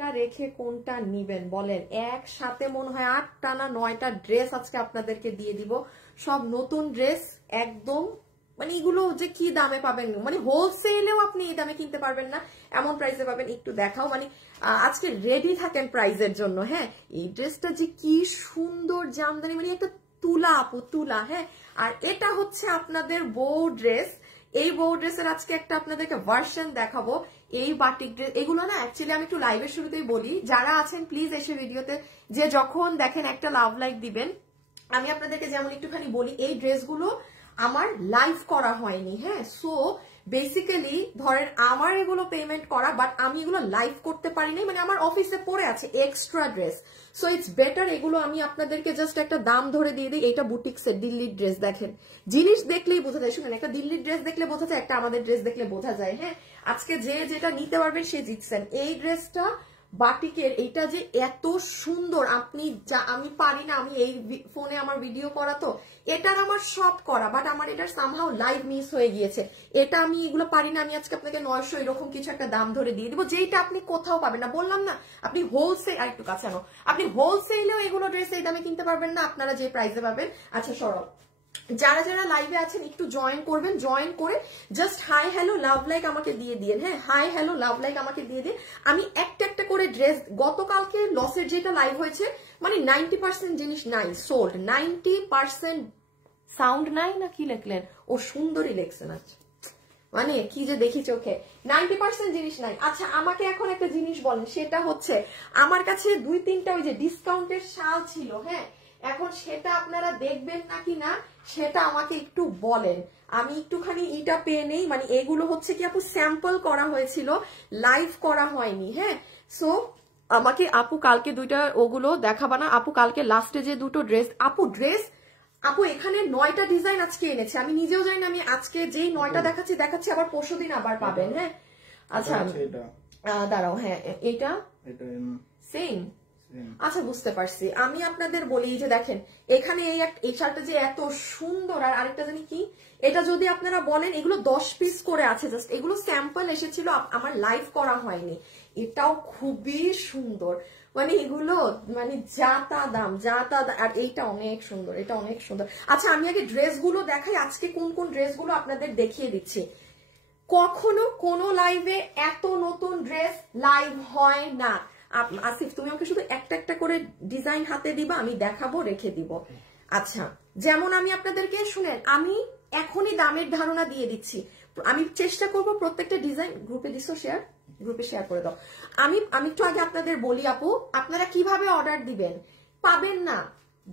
কোনটা রেখে কোনটা নিবেন বলেন? একসাথে মনে হয় 8টা না 9টা ড্রেস আজকে আপনাদেরকে দিয়ে দিব, সব নতুন ড্রেস একদম। মানে এগুলো যে কি দামে পাবেন, মানে হোলসেলেও আপনি এই দামে কিনতে পারবেন না, এমন প্রাইসে পাবেন। একটু দেখাও, মানে আজকে রেডি থাকেন প্রাইজের জন্য। হ্যাঁ, এই ড্রেসটা যে কি সুন্দর জামদানি, মানে একটা তুলা আপু, তুলা। হ্যাঁ, আর এটা হচ্ছে আপনাদের বউ ড্রেস। এই বউ ড্রেসের আজকে একটা আপনাদেরকে ভার্সন দেখাবো। এই বাটিক ড্রেস এগুলো না, অ্যাকচুয়ালি আমি একটু লাইভের শুরুতেই বলি, যারা আছেন প্লিজ এসে ভিডিওতে যে যখন দেখেন একটা লাভ লাইক দিবেন। আমি আপনাদেরকে যেমন একটুখানি বলি, এই ড্রেসগুলো আমার লাইভ করা হয়নি। হ্যাঁ, সো বেসিক্যালি ধরেন আমার এগুলো পেমেন্ট করা, বাট আমি এগুলো লাইভ করতে পারিনি, মানে আমার অফিসে পড়ে আছে extra dress. So it's better এগুলো আমি আপনাদেরকে জাস্ট একটা দাম ধরে দিয়ে দিই। এটা বুটিক্সের দিল্লির ড্রেস, দেখেন জিনিস দেখলেই বোঝা যায়। শুনেন, একটা দিল্লির ড্রেস দেখলে বোঝা যায়, একটা আমাদের ড্রেস দেখলে বোঝা যায়। হ্যাঁ, আজকে যে যেটা নিতে পারবেন সে জিতছেন। এই ড্রেসটা বাটিকের, এটা যে এত সুন্দর, আপনি যা, আমি পারি না, আমি এই ফোনে আমার ভিডিও করা তো, এটার আমার সব করা, বাট আমার এটার সামহাও লাইভ মিস হয়ে গিয়েছে। এটা আমি এগুলো পারি না, আমি আজকে আপনাকে 900 এরকম কিছু একটা দাম ধরে দিয়ে দিব, যেটা আপনি কোথাও পাবেন না। বললাম না, আপনি হোলসেল, আর একটু কাছে আনো, আপনি হোলসেলেও এগুলো ড্রেস এই দামে কিনতে পারবেন না, আপনারা যে প্রাইসে পাবেন। আচ্ছা সরব, যারা যারা লাইভে আছেন একটু জয়েন করবেন, জয়েন করে just hi hello love like আমাকে দিয়ে দিন। হ্যাঁ, হাই হ্যালো লাভ লাইক আমাকে দিয়ে দিন। আমি একটা একটা করে ড্রেস, গতকালকে লসের যেটা লাইভ হয়েছে, মানে 90% জিনিস নাই সোল্ড, 90% সাউন্ড নাই না কি লিখলেন, ও সুন্দরী লেখছেন। আচ্ছা, মানে কি যে দেখি চোখে, 90% জিনিস নাই। আচ্ছা, আমাকে এখন একটা জিনিস বলেন, সেটা হচ্ছে আমার কাছে 2-3টা ওই যে ডিসকাউন্টের শাল ছিল। হ্যাঁ, এখন সেটা আপনারা দেখবেন নাকি না সেটা আমাকে একটু বলেন। আমি একটুখানি এটা পেয়ে নেই, মানে এগুলো হচ্ছে কি আপু স্যাম্পল করা হয়েছিল, লাইভ করা হয়নি। হ্যাঁ, সো আমাকে আপু কালকে দুইটা ওগুলো দেখাবা না আপু? কালকে লাস্টে যে দুটো ড্রেস আপু, আপু এখানে 9টা ডিজাইন আজকে এনেছে, আমি নিজেও জানি না। আমি আজকে যেই 9টা দেখাচ্ছি আবার পরশুদিন আবার পাবেন। হ্যাঁ, আচ্ছা দাঁড়াও, হ্যাঁ এটা সেম। আচ্ছা, বুঝতে পারছি। আমি আপনাদের বলি যে দেখেন এখানে এই শার্টটা যে এত সুন্দর, আর আরেকটা জানি কি, এটা যদি আপনারা বলেন, এগুলো 10 পিস করে আছে, জাস্ট এগুলো স্যাম্পল এসেছিল, আমার লাইভ করা হয়নি। এটাও খুবই সুন্দর, মানে এগুলো মানে যা তা দাম, যা তা। আর এইটা অনেক সুন্দর, এটা অনেক সুন্দর। আচ্ছা, আমি আগে ড্রেসগুলো দেখাই, আজকে কোন কোন ড্রেসগুলো আপনাদের দেখিয়ে দিচ্ছি। কখনো কোনো লাইভে এত নতুন ড্রেস লাইভ হয় না। আসিফ, তুমি আমাকে শুধু একটা একটা করে ডিজাইন হাতে দিবা, আমি দেখাবো, রেখে দিব। আচ্ছা, যেমন আমি আপনাদেরকে, শুনেন, আমি এখনই দামের ধারণা দিয়ে দিচ্ছি। আমি চেষ্টা করব প্রত্যেকটা ডিজাইন, গ্রুপে দিছো শেয়ার, গ্রুপে শেয়ার করে দাও। আমি একটু আগে আপনাদের বলি আপু, আপনারা কিভাবে অর্ডার দিবেন। পাবেন না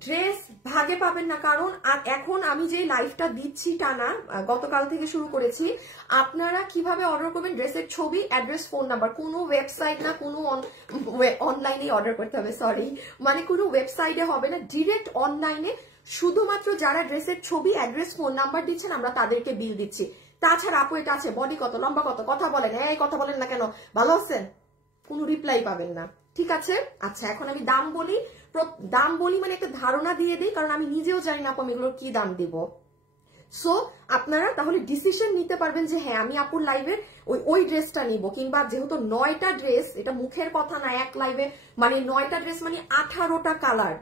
ড্রেস, ভাগে পাবেন না, কারণ এখন আমি যে লাইভটা দিচ্ছি টানা, গতকাল থেকে শুরু করেছি। আপনারা কিভাবে অর্ডার করবেন, ড্রেসের ছবি, অ্যাড্রেস, ফোন নাম্বার, কোনো ওয়েবসাইট না, কোনো অনলাইনে অর্ডার করতে হবে, সরি, মানে কোনো ওয়েবসাইটে হবে না, ডিরেক্ট অনলাইনে। শুধুমাত্র যারা ড্রেসের ছবি, অ্যাড্রেস, ফোন নাম্বার দিচ্ছেন, আমরা তাদেরকে বিল দিচ্ছি। তাছাড়া আপু এটা আছে, বডি কত, লম্বা কত, কথা বলেন, এই কথা বলেন না কেন, ভালো আছেন, কোনো রিপ্লাই পাবেন না, ঠিক আছে? আচ্ছা, এখন আমি দাম বলি, মানে একটা ধারণা দিয়ে দিই, কারণ আমি নিজেও জানি না আপু আমি এগুলোর কি দাম দিব। সো আপনারা তাহলে ডিসিশন নিতে পারবেন যে হ্যাঁ, আমি আপুর লাইভে ওই ড্রেসটা নিব, কিংবা যেহেতু 9টা ড্রেস, এটা মুখের কথা না, এক লাইভে মানে 9টা ড্রেস মানে 18টা কালার।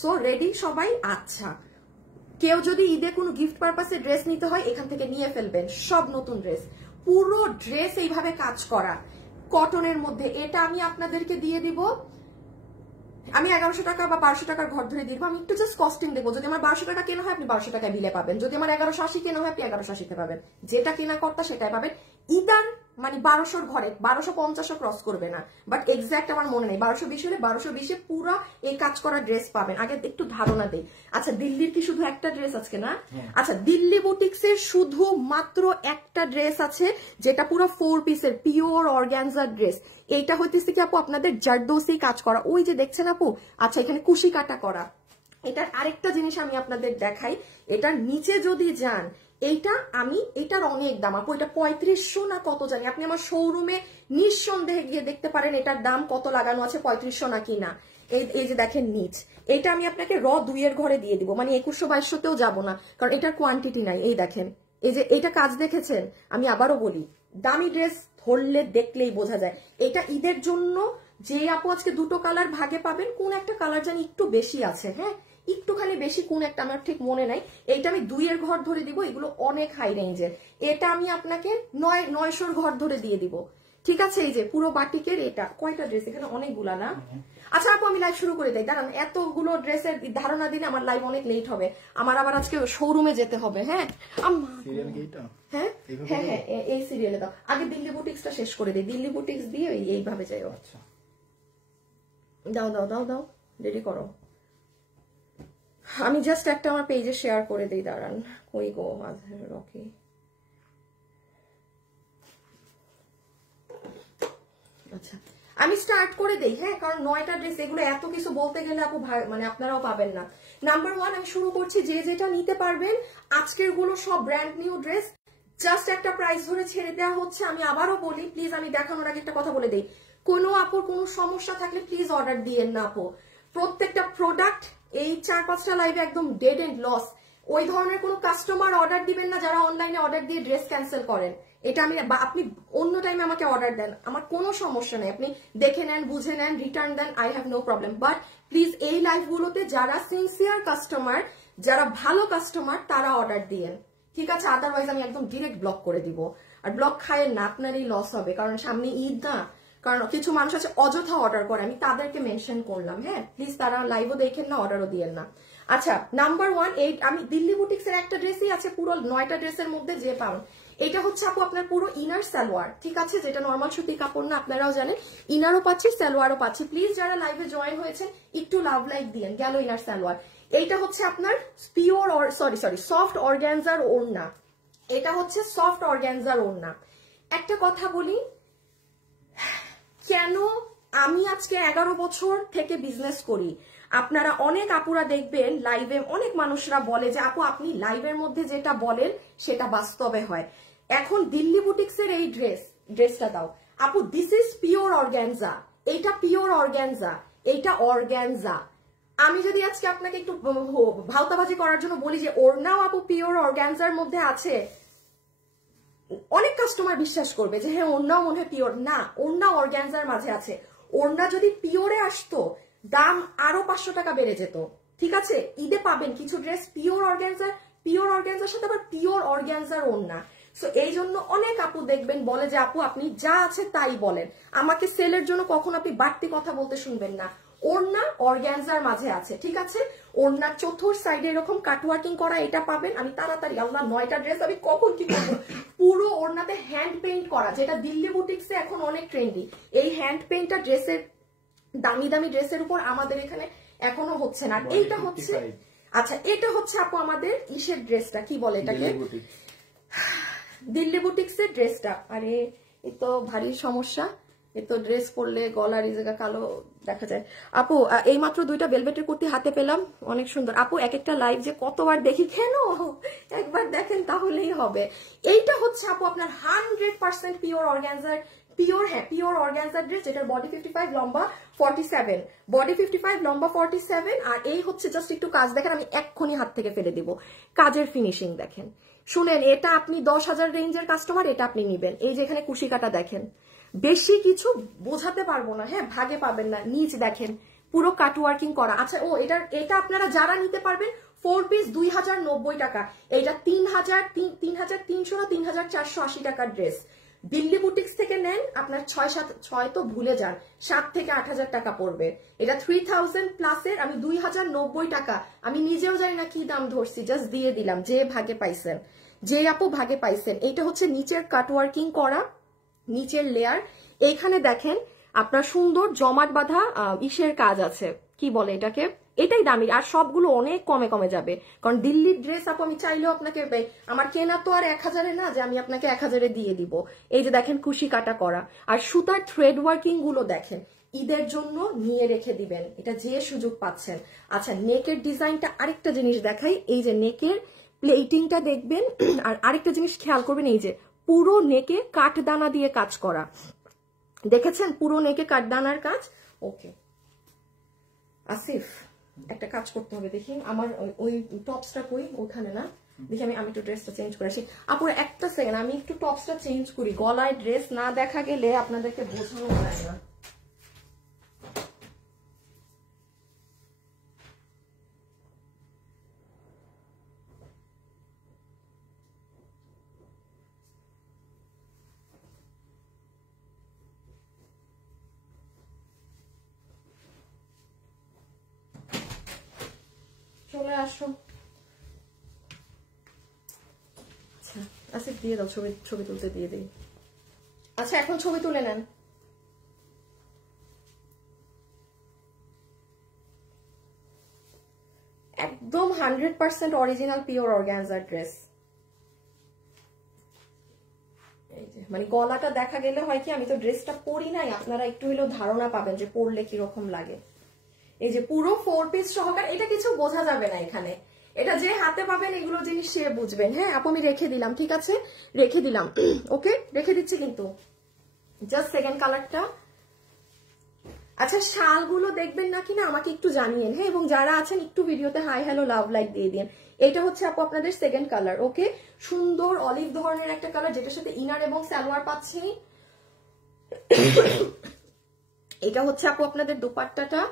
সো রেডি সবাই? আচ্ছা, কেউ যদি ঈদে কোনো গিফট পারপাসে ড্রেস নিতে হয়, এখান থেকে নিয়ে ফেলবেন, সব নতুন ড্রেস, পুরো ড্রেস এইভাবে কাজ করা কটনের মধ্যে। এটা আমি আপনাদেরকে দিয়ে দিব, আমি 1100 টাকা বা 1200 টাকার ঘর ধরে দিব। আমি একটু জাস্ট কস্টিং দেবো, যদি আমার 1200 টাকা কেনা হয় আপনি 1200 টাকায় বিলে পাবেন, যদি আমার 1180 কেনা হয় আপনি 1180-তে পাবেন, যেটা কেনা কর্তা সেটাই পাবেন। ইদার মানে 1200-র ঘরে 1250-ও ক্রস করবে না, বাট এক্সাক্ট আমার মনে নেই, 1220 হলে 1220-এ পুরো এই কাজ করা ড্রেস পাবেন। আগে একটু ধারণা দেই। আচ্ছা, দিল্লির কি শুধু একটা ড্রেস আজকে না? আচ্ছা, দিল্লি বুটিক্সের শুধু মাত্র একটা ড্রেস আছে, যেটা পুরো 4 পিসের পিওর অর্গানজা ড্রেস। এইটা হইতেছে কি আপু আপনাদের জারদোসি কাজ করা, ওই যে দেখছেন আপু। আচ্ছা, এখানে কুশি কাটা করা। এটার আরেকটা জিনিস আমি আপনাদের দেখাই, এটার নিচে যদি যান, এটার অনেক দাম আপু, এটা 3500 না কত জানি, আপনি আমার শোরুমে নিঃসন্দেহে গিয়ে দেখতে পারেন এটার দাম কত লাগানো আছে, 3500 নাকি না। এই যে দেখেন নিচ, এটা আমি আপনাকে 2-এর ঘরে দিয়ে দিব, মানে 2100-2200-তেও যাবো না, কারণ এটার কোয়ান্টিটি নাই। এই দেখেন, এই যে এটা কাজ দেখেছেন। আমি আবারও বলি, দামি ড্রেস ধরলে দেখলেই বোঝা যায়। এটা ঈদের জন্য যে আপু আজকে দুটো কালার ভাগে পাবেন, কোন একটা কালার জানি একটু বেশি আছে, হ্যাঁ একটুখানি বেশি, কোন একটা আমার ঠিক মনে নাই, এইটা আমি 2 এর ঘর ধরে দিব, এগুলো অনেক হাই রেঞ্জের, এটা আমি আপনাকে 900 ঘর ধরে দিয়ে দিব, ঠিক আছে। এই যে পুরো বাটিকের এটা কয়টা ড্রেস, এখানে অনেকগুলা না। আচ্ছা আপু আমি লাইভ শুরু করে দেই, দাঁড়ান, এতগুলো ড্রেসের ধারণা দিলে আমার লাইভ অনেক লেট হবে, আমার আবার আজকে শোরুমে যেতে হবে। হ্যাঁ হ্যাঁ হ্যাঁ হ্যাঁ এই সিরিয়ালে দাও, আগে দিল্লি বুটিক্সটা শেষ করে দিই, দিল্লি বুটিক্স দিয়ে এইভাবে যাই। আচ্ছা দাও দাও দাও দাও, রেডি করো, আমি জাস্ট একটা আমার পেজে শেয়ার করে দিই, দাঁড়ান, কই গো রকি। আচ্ছা আমি স্টার্ট করে দেই, হ্যাঁ কারণ 9টা ড্রেস, এগুলো এত কিছু বলতে গেলে আপু মানে আপনারাও পাবেন না। নাম্বার 1 আমি শুরু করছি, যে যেটা নিতে পারবেন, আজকের গুলো সব ব্র্যান্ড নিউ ড্রেস, জাস্ট একটা প্রাইস ধরে ছেড়ে দেওয়া হচ্ছে। আমি আবারও বলি প্লিজ, আমি দেখানোর আগে একটা কথা বলে দিই, কোনো আপুর কোনো সমস্যা থাকলে প্লিজ অর্ডার দিয়েন না আপু, প্রত্যেকটা প্রোডাক্ট এই 4-5টা লাইভে একদম ডেড এন্ড লস, ওই ধরনের কোনো কাস্টমার অর্ডার দিবেন না যারা অনলাইনে অর্ডার দিয়ে ড্রেস ক্যান্সেল করেন, এটা আমি, আপনি অন্য টাইমে আমাকে অর্ডার দেন, আমার কোনো সমস্যা নেই, আপনি দেখে নেন, বুঝে নেন, রিটার্ন দেন, I have no problem, but please এই লাইভগুলোতে যারা সিনসিয়ার কাস্টমার, যারা ভালো কাস্টমার, তারা অর্ডার দিয়েন, ঠিক আছে, আদারওয়াইজ আমি একদম ডিরেক্ট ব্লক করে দিব। আর ব্লক খায়েন না, আপনারই লস হবে, কারণ সামনে ঈদ না, কারণ কিছু মানুষ আছে অযথা অর্ডার করে, আমি তাদেরকে মেনশন করলাম, হ্যাঁ প্লিজ তারা লাইভও দেখেন না, অর্ডারও দিয়েন না। আচ্ছা নাম্বার 1, আমি দিল্লি বুটিক্সের একটা ড্রেসই আছে পুরো 9টা ড্রেসের মধ্যে যে পাবেন, এটা হচ্ছে আপু আপনার পুরো ইনার সালোয়ার, ঠিক আছে, যেটা নর্মাল সুতি কাপড় না, আপনারাও জানেন, ইনারও পাচ্ছি সালোয়ারও পাচ্ছি, প্লিজ যারা লাইভে জয়েন হয়েছেন একটু লাভ লাইক দিয়েন, গেল ইনার সালোয়ার। এইটা হচ্ছে আপনার পিওর সফট অর্গানজার ওড়না, এটা হচ্ছে সফট অর্গানজার ওড়না। একটা কথা বলি, কেন আমি আজকে 11 বছর থেকে বিজনেস করি, আপনারা অনেক আপুরা দেখবেন লাইভে অনেক মানুষরা বলে যে আপু আপনি লাইভের মধ্যে যেটা বলেন সেটা বাস্তবে হয়। এখন দিল্লি বুটিক্সের এই ড্রেসটা দাও আপু, দিস ইজ পিওর অর্গানজা, এইটা পিওর অর্গানজা, এইটা অর্গানজা। আমি যদি আজকে আপনাকে একটু ভাওতাবাজি করার জন্য বলি যে ওড়নাও আপু পিওর অর্গানজার মধ্যে আছে, অনেক কাস্টমার বিশ্বাস করবে যে হ্যাঁ ওড়নাও মনে হয় পিওর, না ওড়না অর্গানজার মাঝে আছে, ওড়না যদি পিওরে আসতো দাম আরো 500 টাকা বেড়ে যেত, ঠিক আছে। ঈদে পাবেন কিছু ড্রেস পিওর অর্গানজার সাথে আবার পিওর অর্গানজার ওড়না, সো এই জন্য অনেক আপু দেখবেন বলে যে আপু আপনি যা আছে তাই বলেন, আমাকে সেলের জন্য কখন আপনি বাড়তি কথা বলতে শুনবেন না, ওড়না অর্গানজার মাঝে আছে, ঠিক আছে। ওড়নার চতুর সাইডে এরকম কাটওয়ার্কিং করা, এটা পাবেন। আমি তাড়াতাড়ি, আল্লাহ 9টা ড্রেস আমি কখন কি করবো, পুরো ওড়নাতে হ্যান্ড পেইন্ট করা, যেটা দিল্লি বুটিক্সে এখন অনেক ট্রেন্ডি, এই হ্যান্ড পেইন্টটা ড্রেসের দামি দামি ড্রেসের উপর আমাদের এখানে এখনো হচ্ছে না। এইটা হচ্ছে, আচ্ছা এটা হচ্ছে আপু আমাদের ইসের ড্রেসটা, কি বলে এটাকে, দিল্লি বুটিক্সের ড্রেসটা। আরে এ তো ভারী সমস্যা, এ তো ড্রেস পরলে গলার এই জায়গা কালো দেখা যায়। আপু এই মাত্র 2টা ভেলভেটের কুর্তি হাতে পেলাম, অনেক সুন্দর। আপু এক একটা লাইভ যে কতবার দেখি, কেন একবার দেখেন তাহলেই হবে। এইটা হচ্ছে আপু আপনার 100% pure organza, pure organza dress, যেটার বডি 55 লম্বা 47, বডি 55 লম্বা 47। আর এই হচ্ছে জাস্ট একটু কাজ দেখেন, আমি এক্ষুনি হাত থেকে ফেলে দিব, কাজের ফিনিশিং দেখেন, শুনেন, এটা আপনি 10,000 রেঞ্জের কাস্টমার, এটা আপনি নিবেন। এই যে এখানে কুশি কাটা দেখেন, বেশি কিছু বোঝাতে পারবো না, হ্যাঁ ভাগে পাবেন না, নিচ দেখেন পুরো কাটওয়ার্কিং করা। আচ্ছা এটা আপনারা যারা নিতে পারবেন 4 পিস 2090 টাকা, এইটা 3,300 না 3,480 টাকার ড্রেস। দিল্লি বুটিক্স থেকে নেন আপনার 6 তো ভুলে যান, 7 থেকে 8,000 টাকা পড়বে। এটা 3000 প্লাসের, আমি 2090 টাকা, আমি নিজেও জানি না কি দাম ধরছি, জাস্ট দিয়ে দিলাম, যে ভাগে পাইছেন, যে আপু ভাগে পাইছেন। এইটা হচ্ছে নিচের কাটওয়ার্কিং করা, নিচের লেয়ার, এইখানে দেখেন আপনার সুন্দর জমাট বাঁধা ইসের কাজ আছে, কি বলে এটাকে, এটাই দামি। আর সবগুলো অনেক কমে কমে যাবে, কারণ দিল্লির ড্রেস আপু আমি চাইলেও আপনাকে, আমার কেনা তো আর 1000-এ না যে আমি আপনাকে 1000-এ দিয়ে দিব। এই যে দেখেন কুশি কাটা করা, আর সুতার থ্রেড ওয়ার্কিং গুলো দেখেন, ঈদের জন্য নিয়ে রেখে দিবেন, এটা যে সুযোগ পাচ্ছেন। আচ্ছা নেকের ডিজাইনটা আরেকটা জিনিস দেখাই, এই যে নেকের প্লেটিংটা দেখবেন, আর আরেকটা জিনিস খেয়াল করবেন, এই যে পুরো নেকে কাঠদানা দিয়ে কাজ করা, দেখেছেন পুরো নেকে কাঠদানার কাজ। ওকে আসিফ একটা কাজ করতে হবে, দেখি আমার ওই টপসটা কই, ওখানে না, দেখি আমি একটু ড্রেসটা চেঞ্জ করে আসি। আপুর একটা সেকেন্ড, আমি একটু টপসটা চেঞ্জ করি, গলায় ড্রেস না দেখা গেলে আপনাদেরকে বোঝানো যায় না। চলে আসো। আচ্ছা আচ্ছা দিয়ে দাও, ছবি তুলতে দিয়ে দিই। আচ্ছা এখন ছবি তুলে নেন। একদম 100% অরিজিনাল পিওর অর্গানজার ড্রেস। এই যে মানে গলাটা দেখা গেলে হয় কি, আমি তো ড্রেসটা পরি নাই, আপনারা একটু হলেও ধারণা পাবেন যে পরলে কিরকম লাগে। এই যে পুরো 4 পিস সহকারে, এটা কিছু বোঝা যাবে না এখানে, এটা যে হাতে পাবেন এগুলো জিনিস সে বুঝবেন। হ্যাঁ আপু আমি রেখে দিলাম, ঠিক আছে রেখে দিলাম, ওকে রেখে দিচ্ছি কিন্তু জাস্ট সেকেন্ড কালারটা। আচ্ছা শালগুলো দেখবেন নাকি না আমাকে একটু জানিয়েন, হ্যাঁ, এবং যারা আছেন একটু ভিডিওতে হাই হ্যালো লাভ লাইক দিয়ে দিন। এটা হচ্ছে আপু আপনাদের সেকেন্ড কালার, ওকে সুন্দর অলিভ ধরনের একটা কালার, যেটার সাথে ইনার এবং সালোয়ার পাচ্ছি। এটা হচ্ছে আপু আপনাদের দোপাট্টাটা,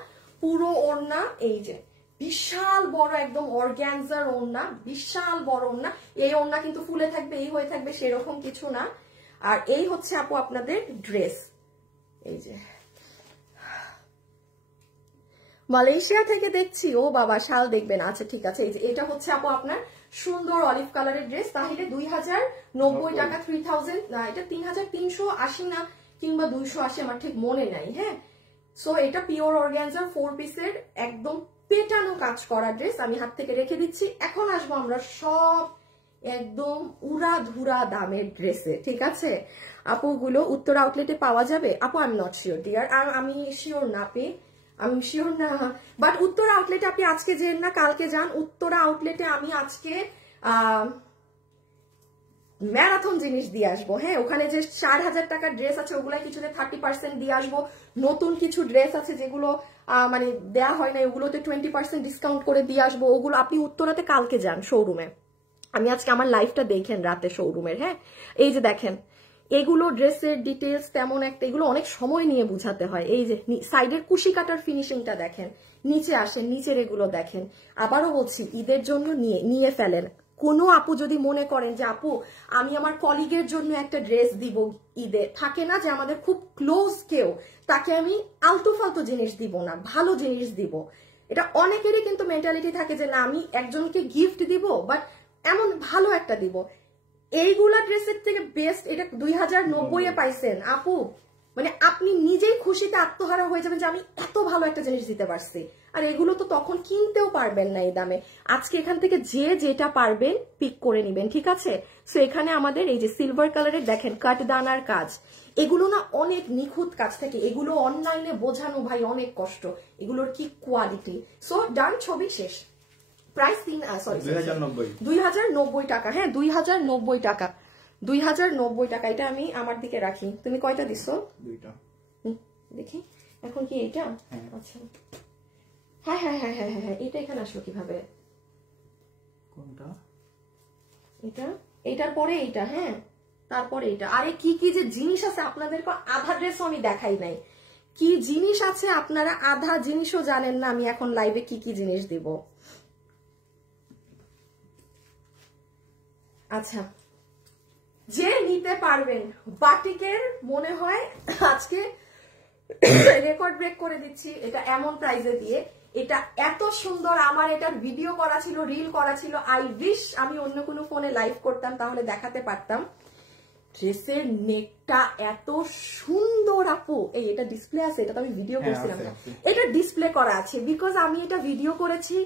পুরো ওড়না, এই যে বিশাল বড় একদম অর্গানজার ওড়না, বিশাল বড় ওড়না। এই ওড়না কিন্তু ফুলে থাকবে, এই হয়ে থাকবে সেরকম কিছু না। আর এই হচ্ছে আপু আপনাদের ড্রেস। এই যে মালয়েশিয়া থেকে দেখছি, ও বাবা শাল দেখবেন, আচ্ছা ঠিক আছে। এই যে এটা হচ্ছে আপু আপনার সুন্দর অলিভ কালারের ড্রেস, তাহলে 2090 টাকা, 3000, এটা 3380 না কিংবা 280, আমার ঠিক মনে নাই। হ্যাঁ সো এটা পিওর অর্গানজার 4 পিসের একদম পেটানো কাজ করা ড্রেস, আমি হাত থেকে রেখে দিচ্ছি। এখন আসবো আমরা সব একদম উড়া ধুরা দামের ড্রেসে, ঠিক আছে। আপুগুলো উত্তর আউটলেটে পাওয়া যাবে? আপু I am not sure dear, আমি শিওর না পেয়ে, আমি শিওর না, বাট উত্তরা আউটলেটে আপনি আজকে যেন না কালকে যান। উত্তরা আউটলেটে আমি আজকে ম্যারাথন জিনিস দিয়ে আসবো। হ্যাঁ ওখানে যে 4000 টাকার ড্রেস আছে ওগুলাই কিছুতে 30% দিয়ে আসবো। নতুন কিছু ড্রেস আছে যেগুলো মানে দেয়া হয় না, ওগুলোতে 20% ডিসকাউন্ট করে দিয়ে আসবো। ওগুলো আপনি উত্তরাতে কালকে যান শোরুমে, আমি আজকে আমার লাইফটা দেখেন রাতে শোরুমের। হ্যাঁ এই যে দেখেন এগুলো ড্রেসের ডিটেলস তেমন একটা, এগুলো অনেক সময় নিয়ে বুঝাতে হয়। এই যে সাইডের কুশি কাটার ফিনিশিংটা দেখেন, নিচে আসেন, নিচের এগুলো দেখেন। আবারও বলছি ঈদের জন্য নিয়ে ফেলেন। কোনো আপু যদি মনে করেন যে আপু আমি আমার কলিগের জন্য একটা ড্রেস দিব ঈদে, থাকে না যে আমাদের খুব ক্লোজ কেউ, তাকে আমি আলতু ফালতু জিনিস দিব না, ভালো জিনিস দিব। এটা অনেকেরই কিন্তু মেন্টালিটি থাকে যে না আমি একজনকে গিফট দিব বাট এমন ভালো একটা দিব। এইগুলা ড্রেসের থেকে বেস্ট এটা 2090 পাইছেন আপু, মানে আপনি নিজেই খুশিতে আত্মহারা হয়ে যাবেন যে আমি এত ভালো একটা জিনিস দিতে পারছি। আর এগুলো তো তখন কিনতেও পারবেন না এই দামে। আজকে এখান থেকে যে যেটা পারবেন পিক করে নিবেন, ঠিক আছে। সো এখানে আমাদের এই যে সিলভার কালারের দেখেন কাটদানার কাজ, এগুলো না অনেক নিখুঁত কাজ থাকে, এগুলো অনলাইনে বোঝানো ভাই অনেক কষ্ট, এগুলোর কি কোয়ালিটি। সো ডান, ছবি শেষ। প্রাইস 2090 টাকা। হ্যাঁ 2090 টাকা, 2090 টাকা। এটা আমি আমার দিকে রাখি, তুমি কয়টা দিছো? 2টা। দেখি এখন কি এইটা? আচ্ছা হ্যাঁ হ্যাঁ হ্যাঁ হ্যাঁ হ্যাঁ, এটা এখানে আসলো কিভাবে? কোনটা? এটা, এটার পরে এইটা, হ্যাঁ তারপরে এইটা। আরে কি কি যে জিনিস আছে আপনাদেরকে আধা ড্রেসও আমি দেখাই নাই, কি জিনিস আছে আপনারা আধা জিনিসও জানেন না আমি এখন লাইভে কি কি জিনিস দিব। আচ্ছা যে নিতে পারবেন বাটিকের মনে হয় আজকে রেকর্ড ব্রেক করে দিচ্ছি, এটা এমন প্রাইসে দিয়ে। এটা এত সুন্দর, আমার এটার ভিডিও করা ছিল, রিল করা ছিল। আই উইশ আমি অন্য কোনো ফোনে লাইভ করতাম তাহলে দেখাতে পারতাম। ড্রেসের নেকটা এত সুন্দর আপু, এই এটা ডিসপ্লে আছে, এটা তো আমি ভিডিও করছিলাম না, এটা ডিসপ্লে করা আছে বিকজ আমি এটা ভিডিও করেছি।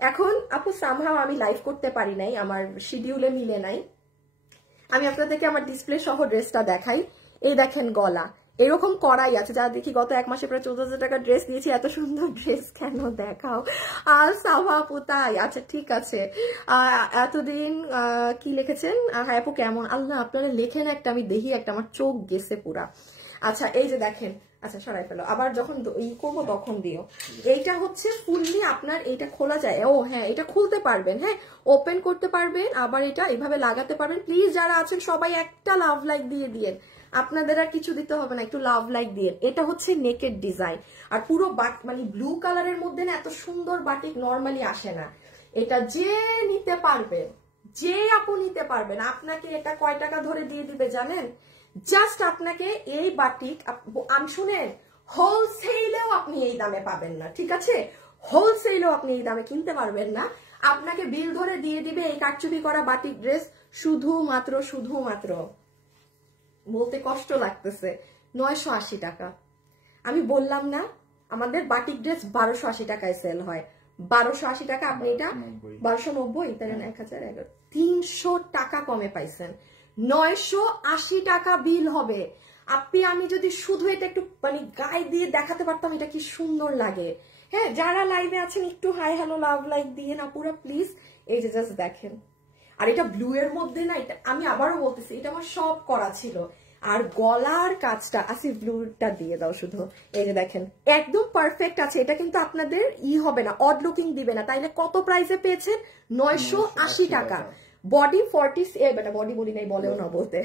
এখন আপু সামহাও আমি লাইভ করতে পারি নাই, আমার শিডিউলে মিলে নাই। আমি আপনাদেরকে আমার ডিসপ্লে সহ ড্রেসটা দেখাই। এই দেখেন গলা এরকম করাই আছে, যা দেখি গত 1 মাসে প্রায় 14,000 টাকার ড্রেস দিয়েছি, এত সুন্দর ড্রেস কেন দেখাও। আর সাভা পুতাই, আচ্ছা ঠিক আছে। এতদিন কি লিখেছেন? হ্যাঁ আপু কেমন? আল্লাহ আপনারা লেখেন একটা, আমি দেখি একটা, আমার চোখ গেছে পুরা। আচ্ছা এই যে দেখেন, আচ্ছা সরাই ফেলো, আবার যখন ই করবো তখন দিও। এইটা হচ্ছে ফুললি আপনার, এইটা খোলা যায়, ও হ্যাঁ এটা খুলতে পারবেন, হ্যাঁ ওপেন করতে পারবেন, আবার এটা এইভাবে লাগাতে পারবেন। প্লিজ যারা আছেন সবাই একটা লাভ লাইক দিয়ে দিয়েন, আপনাদের আর কিছু দিতে হবে না, একটু লাভ লাইক দিয়ে। এটা হচ্ছে নেকের ডিজাইন, আর পুরো মানে ব্লু কালারের মধ্যে না এত সুন্দর বাটিক নরমালি আসে না। এটা যে নিতে পারবেন, যে আপু নিতে পারবেন, আপনাকে এটা কয় টাকা ধরে দিয়ে দিবে জানেন? জাস্ট আপনাকে এই বাটিক আমি শুনেন হোলসেলেও আপনি এই দামে পাবেন না, ঠিক আছে। হোলসেলও আপনি এই দামে কিনতে পারবেন না। আপনাকে বিল ধরে দিয়ে দিবে এই কারচুপি করা বাটিক ড্রেস শুধুমাত্র বলতে কষ্ট লাগতেছে 980 টাকা। আমি বললাম না আমাদের বাটিক ড্রেস 1280 টাকায় সেল হয়, 1280 টাকা, আপনি এটা 1290, তাই না, 1011, 300 টাকা কমে পাইছেন। 980 টাকা বিল হবে। আমি যদি শুধু এটা একটু মানে গায়ে দিয়ে দেখাতে পারতাম এটা কি সুন্দর লাগে। হ্যাঁ, যারা লাইভে আছেন একটু হাই হ্যালো লাভ লাইক দিয়ে না পুরো প্লিজ। এই যে জাস্ট দেখেন, আর এটা ব্লু এর মধ্যে না, এটা আমি আবারও বলতেছি এটা আমার সব করা ছিল। আর গলার কাজটা আসি ব্লুটা দিয়ে দাও শুধু, এই যে দেখেন একদম পারফেক্ট আছে। এটা কিন্তু আপনাদের হবে না, অড লুকিং দিবে না। তাইলে কত প্রাইসে পেয়েছেন? 980 টাকা। বডি 40, বডি বলি নাই, বলেও না বলতে,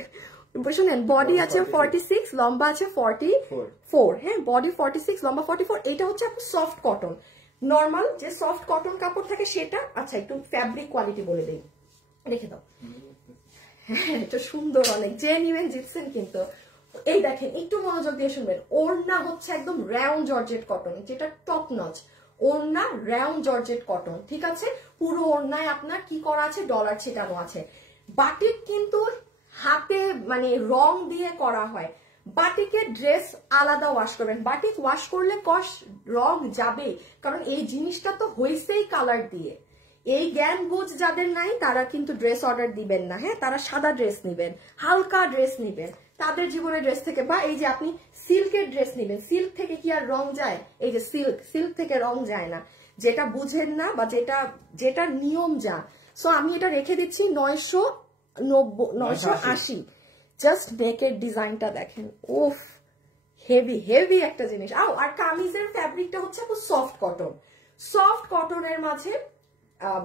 শুনেন, বডি আছে 46, লম্বা আছে 44। হ্যাঁ, বডি 46, লম্বা 44। এটা হচ্ছে আপনার সফট কটন, নর্মাল যে সফট কটন কাপড় থাকে সেটা। আচ্ছা, একটু ফ্যাব্রিক কোয়ালিটি বলে দিই, রেখে দাও। হ্যাঁ, এটা সুন্দর অনেক, যে নিবেন জিতছেন কিন্তু। এই দেখেন, একটু মনোযোগ দিয়ে শুনবেন। ওড়না হচ্ছে একদম রাউন্ড জর্জেট কটন, যেটা টপ নচ ওড়না, রাউন্ড জর্জেট কটন, ঠিক আছে। পুরো ওড়নায় আপনার কি করা আছে? ডলার ছিটানো আছে। বাটিক কিন্তু হাতে মানে রং দিয়ে করা হয়। বাটিকের ড্রেস আলাদা ওয়াশ করবেন, বাটিক ওয়াশ করলে রং যাবে, কারণ এই জিনিসটা তো হয়েছেই কালার দিয়ে। এই জ্ঞান বুঝ যাদের নাই তারা কিন্তু ড্রেস অর্ডার দিবেন না। হ্যাঁ, তারা সাদা ড্রেস নিবেন, হালকা ড্রেস নিবেন তাদের জীবনের ড্রেস থেকে। বা এই যে আপনি সিল্কের ড্রেস নিবেন, সিল্ক থেকে কি আর রং যায়? এই যে সিল্ক থেকে রং যায় না, যেটা বুঝেন না বা যেটা নিয়ম যা। সো আমি এটা রেখে দিচ্ছি 980। জাস্ট নেকের ডিজাইনটা দেখেন, ওফ, হেভি একটা জিনিস। আর কামিজের ফ্যাব্রিকটা হচ্ছে সফট কটন, সফট কটনের মাঝে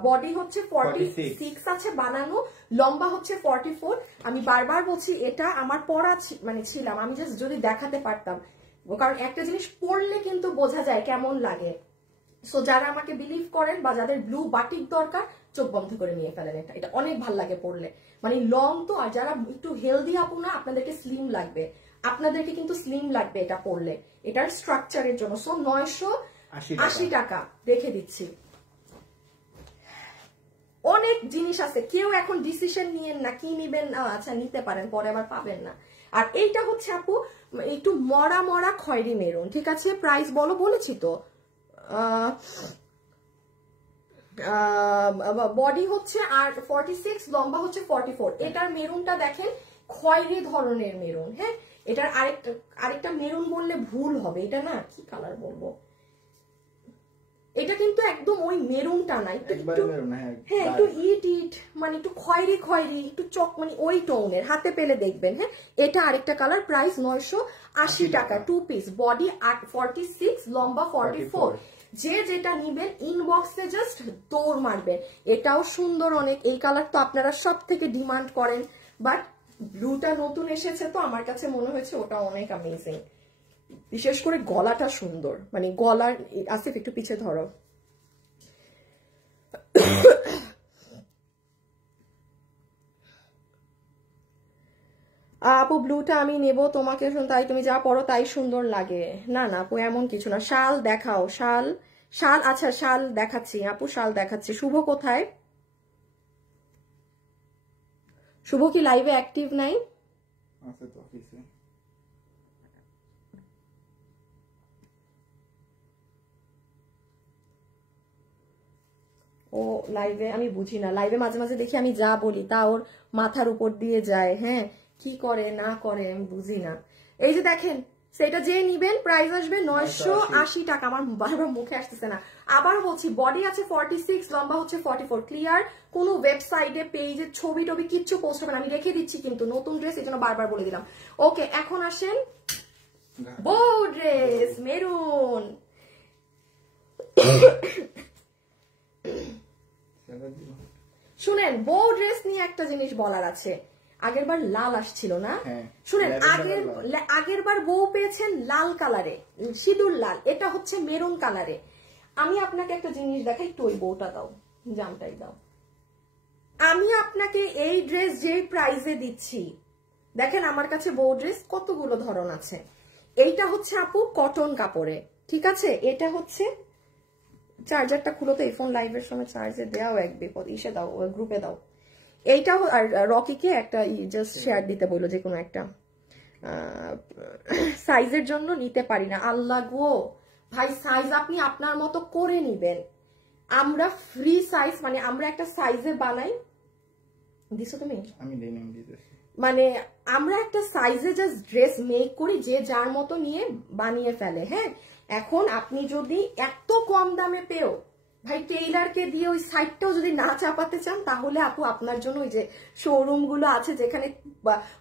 বডি হচ্ছে 46 আছে বানানো, লম্বা হচ্ছে 44। আমি বারবার বলছি এটা আমার পরা মানে ছিলাম, আমি জাস্ট যদি দেখাতে পারতাম, কারণ একটা জিনিস পরলে কিন্তু বোঝা যায় কেমন লাগে। সো যারা আমাকে বিলিভ করেন বা যাদের ব্লু বাটিক দরকার, চোখ বন্ধ করে নিয়ে ফেলেন। এটা অনেক ভাল লাগে পরলে, মানে লং তো। আর যারা একটু হেলদি আপু না, আপনাদেরকে স্লিম লাগবে, আপনাদেরকে কিন্তু স্লিম লাগবে এটা পরলে, এটার স্ট্রাকচারের জন্য। সো 980 টাকা রেখে দিচ্ছি। অনেক জিনিস আছে, কেউ এখন ডিসিশন নিয়েন না কি নিবেন। আচ্ছা, নিতে পারেন, পরে আবার পাবেন না। আর এইটা হচ্ছে আপু একটু মরা খয়েরি মেরুন, ঠিক আছে। প্রাইস বলেছি তো, বডি হচ্ছে আর 46, লম্বা হচ্ছে 44। এটার মেরুনটা দেখেন খয়েরি ধরনের মেরুন। হ্যাঁ, এটার আরেকটা মেরুন বললে ভুল হবে, এটা না কি কালার বলবো, এটা কিন্তু একদম ওই মেরুনটা না, একটু হ্যাঁ একটু ইট মানে একটু খয়েরি একটু চক, মানে ওই টোনের। হাতে পেলে দেখবেন। হ্যাঁ, এটা আরেকটা কালার। প্রাইস 980 টাকা, 2 পিস, বডি 46, লম্বা 44। যে যেটা নিবেন ইনবক্সে জাস্ট দৌড় মারবেন। এটাও সুন্দর অনেক, এই কালার তো আপনারা সব থেকে ডিমান্ড করেন, বাট ব্লুটা নতুন এসেছে তো আমার কাছে মনে হয়েছে ওটা অনেক অ্যামেজিং। বিশেষ করে গলাটা সুন্দর, মানে গলার। আসিফ একটু পিছে ধরো। আপু ব্লুটা আমি নেব, তোমাকে তাই তুমি যা পরো তাই সুন্দর লাগে। না আপু, এমন কিছু না। শাল দেখাও, শাল। আচ্ছা, শাল দেখাচ্ছি আপু, শাল দেখাচ্ছি। শুভ কোথায়? শুভ কি লাইভে অ্যাক্টিভ নাই? ও লাইভে, আমি বুঝি না, লাইভে মাঝে মাঝে দেখি আমি যা বলি তা ওর মাথার উপর দিয়ে যায়। হ্যাঁ, কি করে না করে আমি বুঝি না। এই যে দেখেন, সেটা যে নিবেন প্রাইস আসবে 980 টাকা। আমার বারবার মুখে আসতেছে না, আবার বলছি বডি আছে 46, লম্বা হচ্ছে 44। ক্লিয়ার, কোনো ওয়েবসাইটে পেজে ছবি টবি কিচ্ছু পোস্ট হবে না, আমি রেখে দিচ্ছি কিন্তু নতুন ড্রেস, এই জন্য বারবার বলে দিলাম। ওকে, এখন আসেন বউ ড্রেস মেরুন। শুনেন, বউ ড্রেস নিয়ে একটা জিনিস বলার আছে। আগেরবার লাল আসছিল না? শুনেন, আগেরবার বউ পেয়েছেন লাল কালারে, সিঁদুর লাল। এটা হচ্ছে মেরুন কালারে। আমি আপনাকে একটা জিনিস দেখাই, একটু ওই বউটা দাও, জামটাই দাও। আমি আপনাকে এই ড্রেস যে প্রাইসে দিচ্ছি, দেখেন আমার কাছে বউ ড্রেস কতগুলো ধরন আছে। এইটা হচ্ছে আপু কটন কাপড়ে, ঠিক আছে। এটা হচ্ছে চার্জারটা খুলো তো, এই ফোন লাইভের সময় চার্জে দেওয়াও এক বিপদ, ইসে দাও, গ্রুপে দাও। এইটাও আর রকিকে একটা জাস্ট শেয়ার দিতে বললো, যে কোনো একটা সাইজের জন্য নিতে পারি না। আল্লাহ গো ভাই, সাইজ আপনি আপনার মতো করে নিবেন, আমরা ফ্রি সাইজ, মানে আমরা একটা সাইজে বানাই। দিছো তুমি? আমি দেইনি, আমি দিতেছি। মানে আমরা একটা সাইজে জাস্ট ড্রেস মেক করি, যে যার মতো নিয়ে বানিয়ে ফেলে। হ্যাঁ, এখন আপনি যদি এত কম দামে পেও ভাই, টেইলারকে দিয়ে ওই সাইডটাও যদি না চাপাতে চান, তাহলে আপু আপনার জন্য ওই যে শোরুম গুলো আছে যেখানে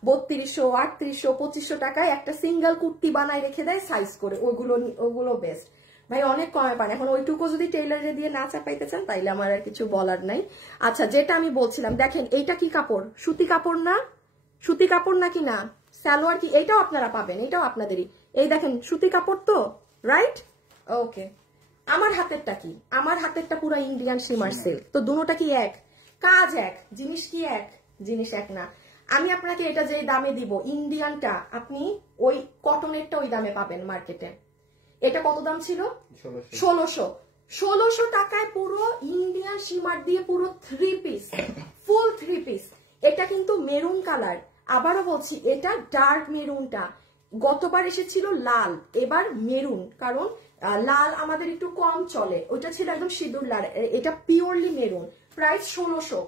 3200, 3800, 2500 টাকায় একটা সিঙ্গেল কুর্তি বানায় রেখে দেয় সাইজ করে, ওগুলো বেস্ট ভাই, অনেক কমে পান। এখন ওইটুকু যদি টেইলারে দিয়ে না চাপাইতে চান, তাইলে আমার আর কিছু বলার নাই। আচ্ছা, যেটা আমি বলছিলাম, দেখেন এইটা কি কাপড়? সুতি কাপড় না? সুতি কাপড় নাকি না? সালোয়ার কি? এইটাও আপনারা পাবেন, এইটাও আপনাদেরই। এই দেখেন সুতি কাপড় তো, রাইট? ওকে। আমার হাতেরটা কি? আমার হাতেরটা পুরো ইন্ডিয়ান শিমার সিল্ক। তো দুটোটা কি এক? কাজ এক, জিনিস কি এক? জিনিস এক না। আমি আপনাকে এটা যে দামে দিব, ইন্ডিয়ানটা আপনি ওই কটনেরটা ওই দামে পাবেন মার্কেটে। এটা কত দাম ছিল? 1600 টাকায় পুরো ইন্ডিয়ান শিমার দিয়ে পুরো 3 পিস, ফুল 3 পিস। এটা কিন্তু মেরুন কালার, আবারও বলছি এটা ডার্ক মেরুনটা। গতবার এসেছিল লাল, এবার মেরুন, কারণ লাল আমাদের একটু কম চলে, ওইটা ছিল একদম সিঁদুর লাল, এটা পিওরলি মেরুন। প্রাইস 1600,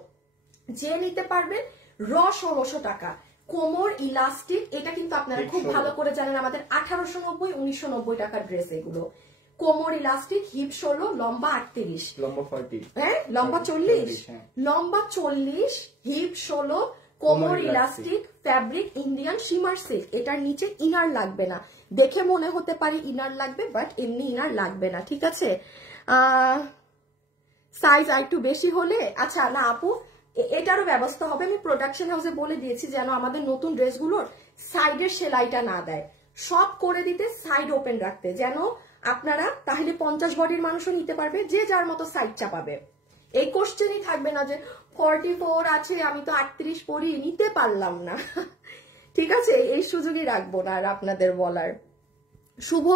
যে নিতে পারবেন র 1600 টাকা। কোমর ইলাস্টিক, এটা কিন্তু আপনারা খুব ভালো করে জানেন, আমাদের 1890, 1990 টাকার ড্রেস এগুলো। কোমর ইলাস্টিক, হিপ 16, লম্বা 38, লম্বা 40, হ্যাঁ লম্বা 40, লম্বা 40, হিপ 16, কোমর elastic, fabric Indian shimmer silk. এটার নিচে ইনার লাগবে না, দেখে মনে হতে পারে ইনার লাগবে, বাট এমনি ইনার লাগবে না, ঠিক আছে? সাইজ আর একটু বেশি হলে, আচ্ছা না আপু, এটারও ব্যবস্থা হবে, আমি প্রোডাকশন হাউসে বলে দিয়েছি যেন আমাদের নতুন ড্রেসগুলোর সাইডের সেলাইটা না দেয়, সব করে দিতে, সাইড ওপেন রাখতে, যেন আপনারা তাহলে 50 বডির মানুষও নিতে পারবে, যে যার মতো সাইড চাপাবে। এই কোশ্চেনই থাকবে না যে 44 আছে, আমি তো 38 পরি, নিতে পারলাম না। ঠিক আছে, এই সুযোগই রাখবো না আর আপনাদের বলার। শুভ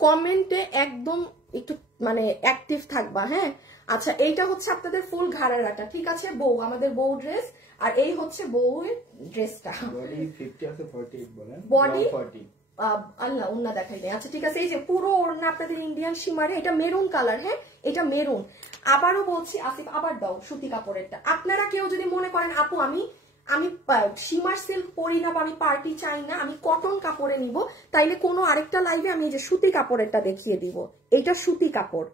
কমেন্টে একদম একটু মানে অ্যাক্টিভ থাকবা, হ্যাঁ? আচ্ছা, এইটা হচ্ছে আপনাদের ফুল ঘাড়ারাটা, ঠিক আছে? বউ, আমাদের বউ ড্রেস, আর এই হচ্ছে বউয়ের ড্রেসটা। বডি 50 আছে, 48 বলেন, বডি 40। আল্লাহ, ওন্না দেখাই নেই। আচ্ছা ঠিক আছে, এই যে পুরো ওড়না আপনাদের ইন্ডিয়ান শিমারে, এটা মেরুন কালার, হ্যাঁ এটা মেরুন। আবারও বলছি, আসিফ আবার দাও সুতি কাপড়েরটা। আপনারা কেউ যদি মনে করেন আপু আমি শিমার সিল্ক পরি না, বা আমি পার্টি চাই না, আমি কটন কাপড়ে নিব, তাইলে কোনো আরেকটা লাইভে আমি এই যে সুতি কাপড়েরটা দেখিয়ে দিব। এইটা সুতি কাপড়,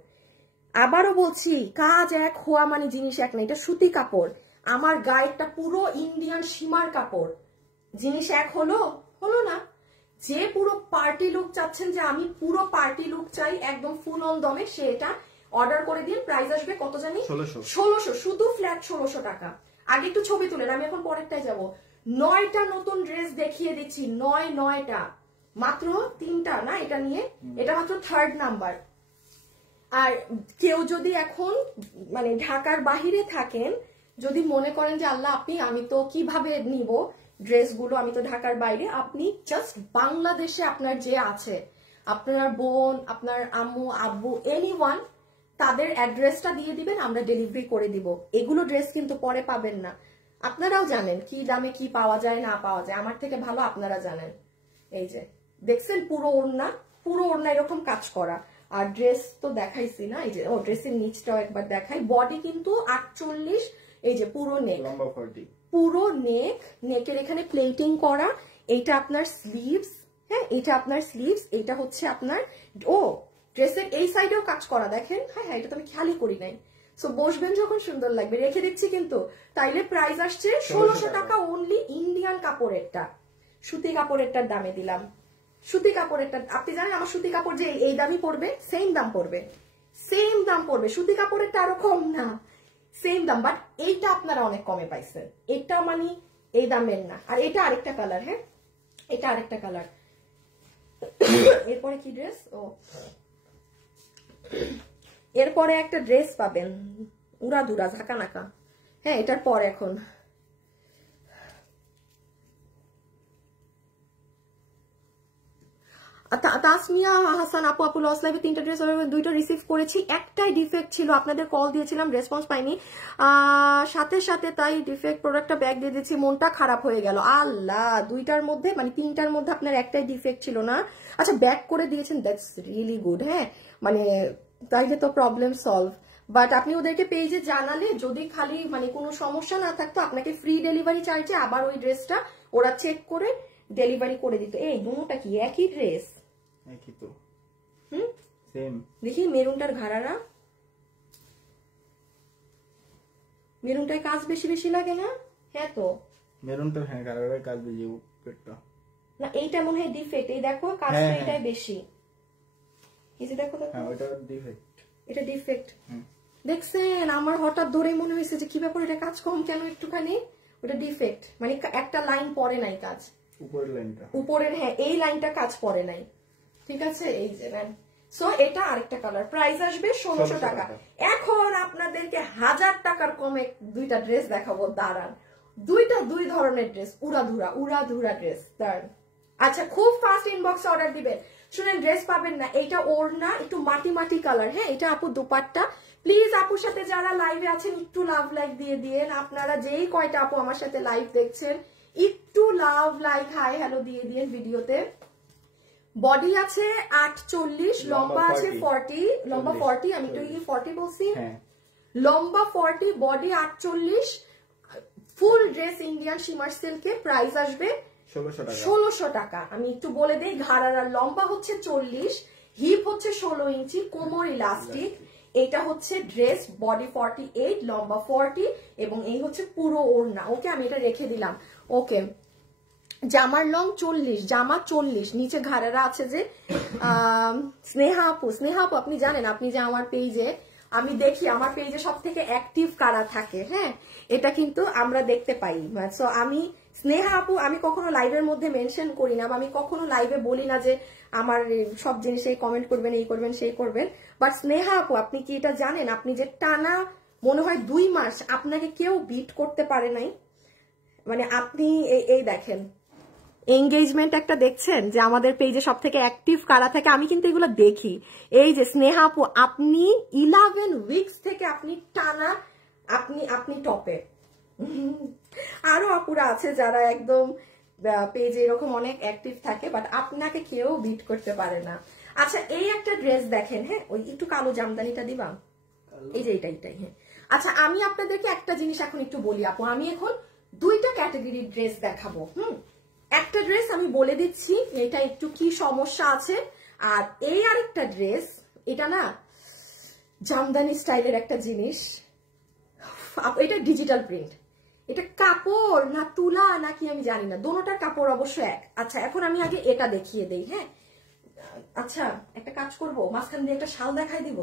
আবারও বলছি, কাজ এক, হওয়া মানে জিনিস এক না, এটা সুতি কাপড়। আমার গায়েরটা পুরো ইন্ডিয়ান শিমার কাপড়, জিনিস এক হলো? হলো না। যে পুরো পার্টি লুক চাচ্ছেন, যে আমি পুরো পার্টি লুক চাই একদম ফুল অন দমে, সে এটা অর্ডার করে দিন। প্রাইস আসবে কত জানি? 1600, শুধু ফ্ল্যাট 1600 টাকা। আগে একটু ছবি তুলেন, আমি এখন পরেরটায় যাব। 9টা নতুন ড্রেস দেখিয়ে দিচ্ছি, 9টা, মাত্র 3টা না এটা নিয়ে, এটা মাত্র 3rd নাম্বার। আর কেউ যদি এখন মানে ঢাকার বাহিরে থাকেন, যদি মনে করেন যে আল্লাহ আপনি, আমি তো কিভাবে নিব ড্রেসগুলো, আমি তো ঢাকার বাইরে, আপনি জাস্ট বাংলাদেশে আপনার যে আছে, আপনার বোন, আপনার আম্মু আব্বু, এনিওয়ান, তাদের অ্যাড্রেসটা দিয়ে দিবেন, আমরা ডেলিভারি করে দিব। এগুলো ড্রেস কিন্তু পরে পাবেন না, আপনারাও জানেন কি দামে কি পাওয়া যায় না পাওয়া যায়, আমার থেকে ভালো আপনারা জানেন। এই যে দেখছেন পুরো ওড়না, পুরো ওড়না এরকম কাজ করা। আর ড্রেস তো দেখাইছি না, এই যে ও ড্রেসের নিচটাও একবার দেখাই। বডি কিন্তু 48, এই যে পুরো নেক, লম্বা 40, পুরো নেক, নেকের এখানে প্লেটিং করা। এইটা আপনার স্লিভস, হ্যাঁ এটা আপনার স্লিভস, এইটা হচ্ছে আপনার, ও ড্রেসের এই সাইডেও কাজ করা, দেখেন। হ্যাঁ হ্যাঁ, এটা তো আমি খেয়ালই করি নাই। সো বসবেন যখন সুন্দর লাগবে, রেখে দিচ্ছি কিন্তু। তাইলে প্রাইস আসছে 1600 টাকা অনলি, ইন্ডিয়ান কাপড়েরটা। সুতি কাপড়েরটার দামে দিলাম, সুতি কাপড়েরটা। আপনি জানেন আমার সুতি কাপড় যে এই দামই পড়বে, সেম দাম পড়বে, সেম দাম পড়বে। সুতি কাপড়েরটা আরো কম না, সেম দাম, বাট এইটা আপনারা অনেক কমে পাইছেন, এটা মানে এই দামের না। আর এটা আরেকটা কালার, হ্যাঁ এটা আরেকটা কালার। এরপরে কি ড্রেস? ও এরপরে একটা ড্রেস পাবেন, উড়াধুরা ঝাঁকা নাকা, হ্যাঁ এটার পর এখন তাসমিয়া হাসান আপু, আপু লস লাইভে 3টা ড্রেস অর্ডার 2টা রিসিভ করেছি, একটাই ডিফেক্ট ছিল, আপনাদের কল দিয়েছিলাম রেসপন্স পাইনি, সাথে সাথে তাই ডিফেক্ট প্রোডাক্টটা ব্যাক দিয়ে দিয়েছি, মনটা খারাপ হয়ে গেল। আল্লাহ, 2টার মধ্যে মানে 3টার মধ্যে আপনার একটাই ডিফেক্ট ছিল না। আচ্ছা ব্যাক করে দিয়েছেন, দ্যাটস রিয়েলি গুড। হ্যাঁ মানে তাইলে তো প্রবলেম সলভ। বাট আপনি ওদেরকে পেজে জানালে যদি খালি মানে কোনো সমস্যা না থাকতো, আপনাকে ফ্রি ডেলিভারি চাইছে, আবার ওই ড্রেসটা ওরা চেক করে ডেলিভারি করে দিত। এই দুটোটা কি একই ড্রেস? একই তো, সেম। দেখি মেরুনটার ঘাড়ারা, মেরুনটায় কাজ বেশি বেশি লাগে না? হ্যাঁ তো মেরুনটা, হ্যাঁ কালারের কাজ বেশি, পেটটা না, এইটা মনে হয় ডিফেক্ট। এই দেখো কাজটা এটাই বেশি, এই যে দেখো দেখো, হ্যাঁ ওটা ডিফেক্ট, এটা ডিফেক্ট। দেখছেন, আমার হঠাৎ ধরেই মনে হয়েছে যে কি ব্যাপার, এটা কাজ কম কেন একটুখানি, ওটা ডিফেক্ট, মানে একটা লাইন পরে নাই কাজ, উপরের লাইনটা, উপরের, হ্যাঁ এই লাইনটা কাজ পরে নাই। ঠিক আছে, এই যে নেন। সো এটা আরেকটা কালার, প্রাইস আসবে 1600 টাকা। এখন আপনাদেরকে 1000 টাকার কমে 2টা ড্রেস দেখাবো, দাঁড়ান। 2টা 2 ধরনের ড্রেস, উড়াধুরা ড্রেস, দাঁড়ান। আচ্ছা খুব ফাস্ট ইনবক্সে অর্ডার দিবেন। শুনেন, ড্রেস পাবেন না, এইটা ওড়না একটু মাটি মাটি কালার। হ্যাঁ এটা আপু দুপাট্টা। প্লিজ আপুর সাথে যারা লাইভে আছেন একটু লাভ লাইক দিয়ে দিয়েন। আপনারা যেই কয়টা আপু আমার সাথে লাইভ দেখছেন একটু লাভ লাইক হাই হ্যালো দিয়ে দিয়েন ভিডিওতে। বডি আছে 48, লম্বা আছে 40, লম্বা 40, আমি তো 40 বলছি, লম্বা 40, body 48, full dress Indian shimmer সিল্কে, প্রাইস আসবে 1600 টাকা। আমি একটু বলে দেই, ঘাড়ার লম্বা হচ্ছে 40, হিপ হচ্ছে 16 ইঞ্চি, কোমর ইলাস্টিক। এটা হচ্ছে ড্রেস, বডি 48, লম্বা 40 এবং এই হচ্ছে পুরো ওড়না। ওকে আমি এটা রেখে দিলাম। ওকে, জামার লং 40, জামা 40, নিচে ঘাড়ারা আছে যে স্নেহা আপু, আপনি জানেন, আপনি যে আমার পেজে, আমি দেখি আমার পেজে সব থেকে অ্যাক্টিভ কারা থাকে। হ্যাঁ এটা কিন্তু আমরা দেখতে পাই। সো আমি স্নেহা আপু, আমি কখনো লাইভের মধ্যে মেনশন করি না, আমি কখনো লাইভে বলি না যে আমার সব জিনিসে কমেন্ট করবেন, এই করবেন সেই করবেন। বাট স্নেহা আপু, আপনি কি এটা জানেন, আপনি যে টানা মনে হয় 2 মাস আপনাকে কেউ বিট করতে পারে নাই। মানে আপনি এই দেখেন এঙ্গেজমেন্ট একটা দেখছেন যে আমাদের পেজে সব থেকে অ্যাক্টিভ কারা থাকে, আমি কিন্তু এগুলো দেখি। এই যে স্নেহা আপু, আপনি 11 উইকস থেকে আপনি টানা আপনি টপে। আরো আপুরা আছে যারা একদম পেজে এরকম অনেক অ্যাক্টিভ থাকে, বাট আপনাকে কেউ বিট করতে পারে না। আচ্ছা এই একটা ড্রেস দেখেন, হ্যাঁ ওই একটু কালো জামদানিটা দিবা, এই যে এটাই। হ্যাঁ আচ্ছা আমি আপনাদেরকে একটা জিনিস এখন একটু বলি আপু, আমি এখন 2টা ক্যাটাগরির ড্রেস দেখাবো। একটা ড্রেস আমি বলে দিচ্ছি এটা একটু কি সমস্যা আছে, আর এই আরেকটা ড্রেস, এটা না জামদানি স্টাইলের একটা জিনিস, এটা ডিজিটাল প্রিন্ট, এটা কাপড় না তুলা নাকি আমি জানি না, দোনোটার কাপড় অবশ্য এক। আচ্ছা এখন আমি আগে এটা দেখিয়ে দেই। হ্যাঁ আচ্ছা একটা কাজ করব, মাঝখান দিয়ে একটা শাল দেখাই দিব,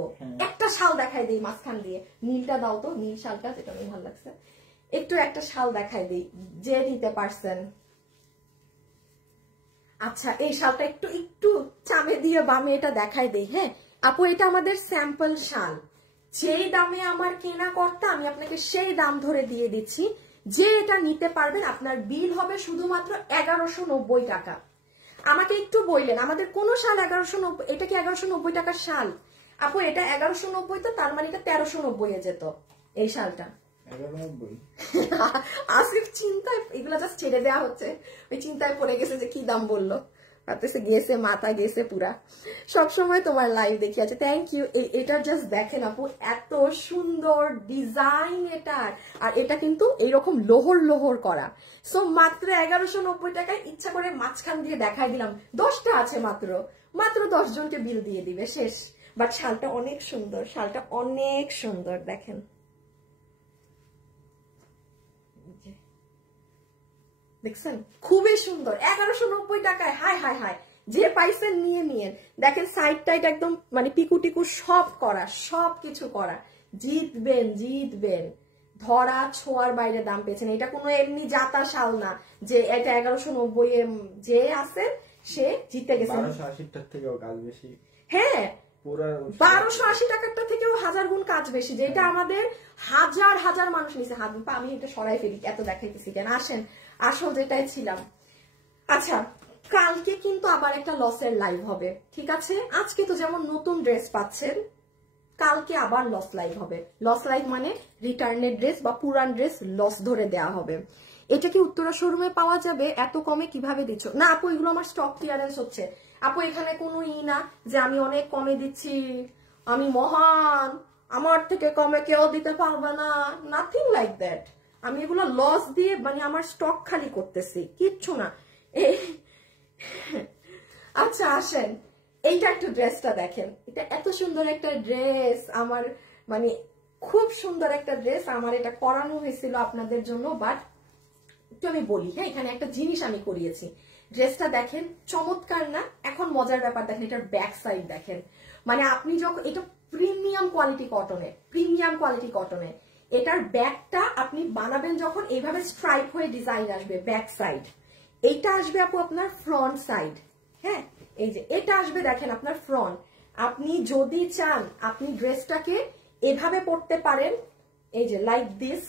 একটা শাল দেখাই দিই মাঝখান দিয়ে, নীলটা দাও তো, নীল শালটা, যেটা আমার ভালো লাগছে, একটু একটা শাল দেখাই দিই যে নিতে পারছেন। আচ্ছা এই শালটা একটু চামে দিয়ে বামে এটা দেখাই দেই। হ্যাঁ আপু এটা আমাদের স্যাম্পল শাল, যেই দামে আমার কেনা কর্তা আমি আপনাকে সেই দাম ধরে দিয়ে দিচ্ছি। যে এটা নিতে পারবেন আপনার বিল হবে শুধুমাত্র 1190 টাকা। আমাকে একটু বললেন আমাদের কোন শাল 1190, এটা কি 1190 টাকার শাল? আপু এটা 1190, তো তার মানে এটা 1390 এ যেত এই শালটা। আসিফ চিন্তায়, এগুলা জাস্ট ছেড়ে দেওয়া হচ্ছে, ওই চিন্তায় পড়ে গেছে যে কি দাম বললো, ভাবতেছে গেছে মাথা গেছে পুরা। সবসময় তোমার লাইভ দেখি আছে, থ্যাংক ইউ। এটা জাস্ট দেখেন আপু, এত সুন্দর ডিজাইন এটার, আর এটা কিন্তু এইরকম লোহর করা। সো মাত্র 1190 টাকায় ইচ্ছা করে মাঝখান দিয়ে দেখাই দিলাম, 10টা আছে মাত্র 10 জনকে বিল দিয়ে দিবে, শেষ। বাট শালটা অনেক সুন্দর, শালটা অনেক সুন্দর, দেখেন দেখছেন, খুবই সুন্দর, 1190 টাকায়। হাই যে পাইছেন নিয়ে দেখেন, সাইড টাইট একদম মানে পিকু টিকু সব করা, সব কিছু করা, জিতবেন, ধরা ছোঁয়ার বাইরে দাম পেয়েছেন। এটা কোনো এমনি জাতা শাল না যে এটা 1190 এ যে আছে সে জিতে গেছে। 1280 থেকেও কাজ বেশি। হ্যাঁ 1280 টাকারটা থেকেও 1000 গুণ কাজ বেশি, যেটা আমাদের হাজার মানুষ নিছে। আমি এটা সরাই ফেলি, এত দেখাইতেছি কেন, আসেন আসল যেটাই ছিলাম। আচ্ছা কালকে কিন্তু আবার একটা লসের লাইভ হবে, ঠিক আছে? আজকে তো যেমন নতুন ড্রেস পাচ্ছেন, কালকে আবার লস লাইভ হবে। লস লাইভ মানে রিটার্নের ড্রেস বা পুরান ড্রেস লস ধরে দেওয়া হবে। এটা কি উত্তরা শোরুমে পাওয়া যাবে? এত কমে কিভাবে দিচ্ছ? না আপু, এগুলো আমার স্টক ক্লিয়ারেন্স হচ্ছে আপু। এখানে কোনো না যে আমি অনেক কমে দিচ্ছি, আমি মহান, আমার থেকে কমে কেউ দিতে পারবে না, নাথিং লাইক দ্যাট। আমি এগুলো লস দিয়ে মানে আমার স্টক খালি করতেছি, কিচ্ছু না। আচ্ছা আসেন, এইটা একটু ড্রেসটা দেখেন, এটা এত সুন্দর একটা ড্রেস, আমার মানে খুব সুন্দর একটা ড্রেস। আমার এটা করানো হয়েছিল আপনাদের জন্য, বাট একটু আমি বলি, হ্যাঁ এখানে একটা জিনিস আমি করিয়েছি। ড্রেসটা দেখেন চমৎকার না? এখন মজার ব্যাপার দেখেন, এটার ব্যাক সাইড দেখেন, মানে আপনি যখন এটা প্রিমিয়াম কোয়ালিটি কটনে, প্রিমিয়াম কোয়ালিটি কটনে, এটার ব্যাকটা আপনি বানাবেন যখন এইভাবে স্ট্রাইপ হয়ে ডিজাইন আসবে ব্যাক সাইড। এইটা আসবে আপু আপনার ফ্রন্ট সাইড, হ্যাঁ এই যে এটা আসবে দেখেন আপনার ফ্রন্ট। আপনি যদি চান আপনি ড্রেসটাকে এভাবে পরতে পারেন, এই যে লাইক দিস,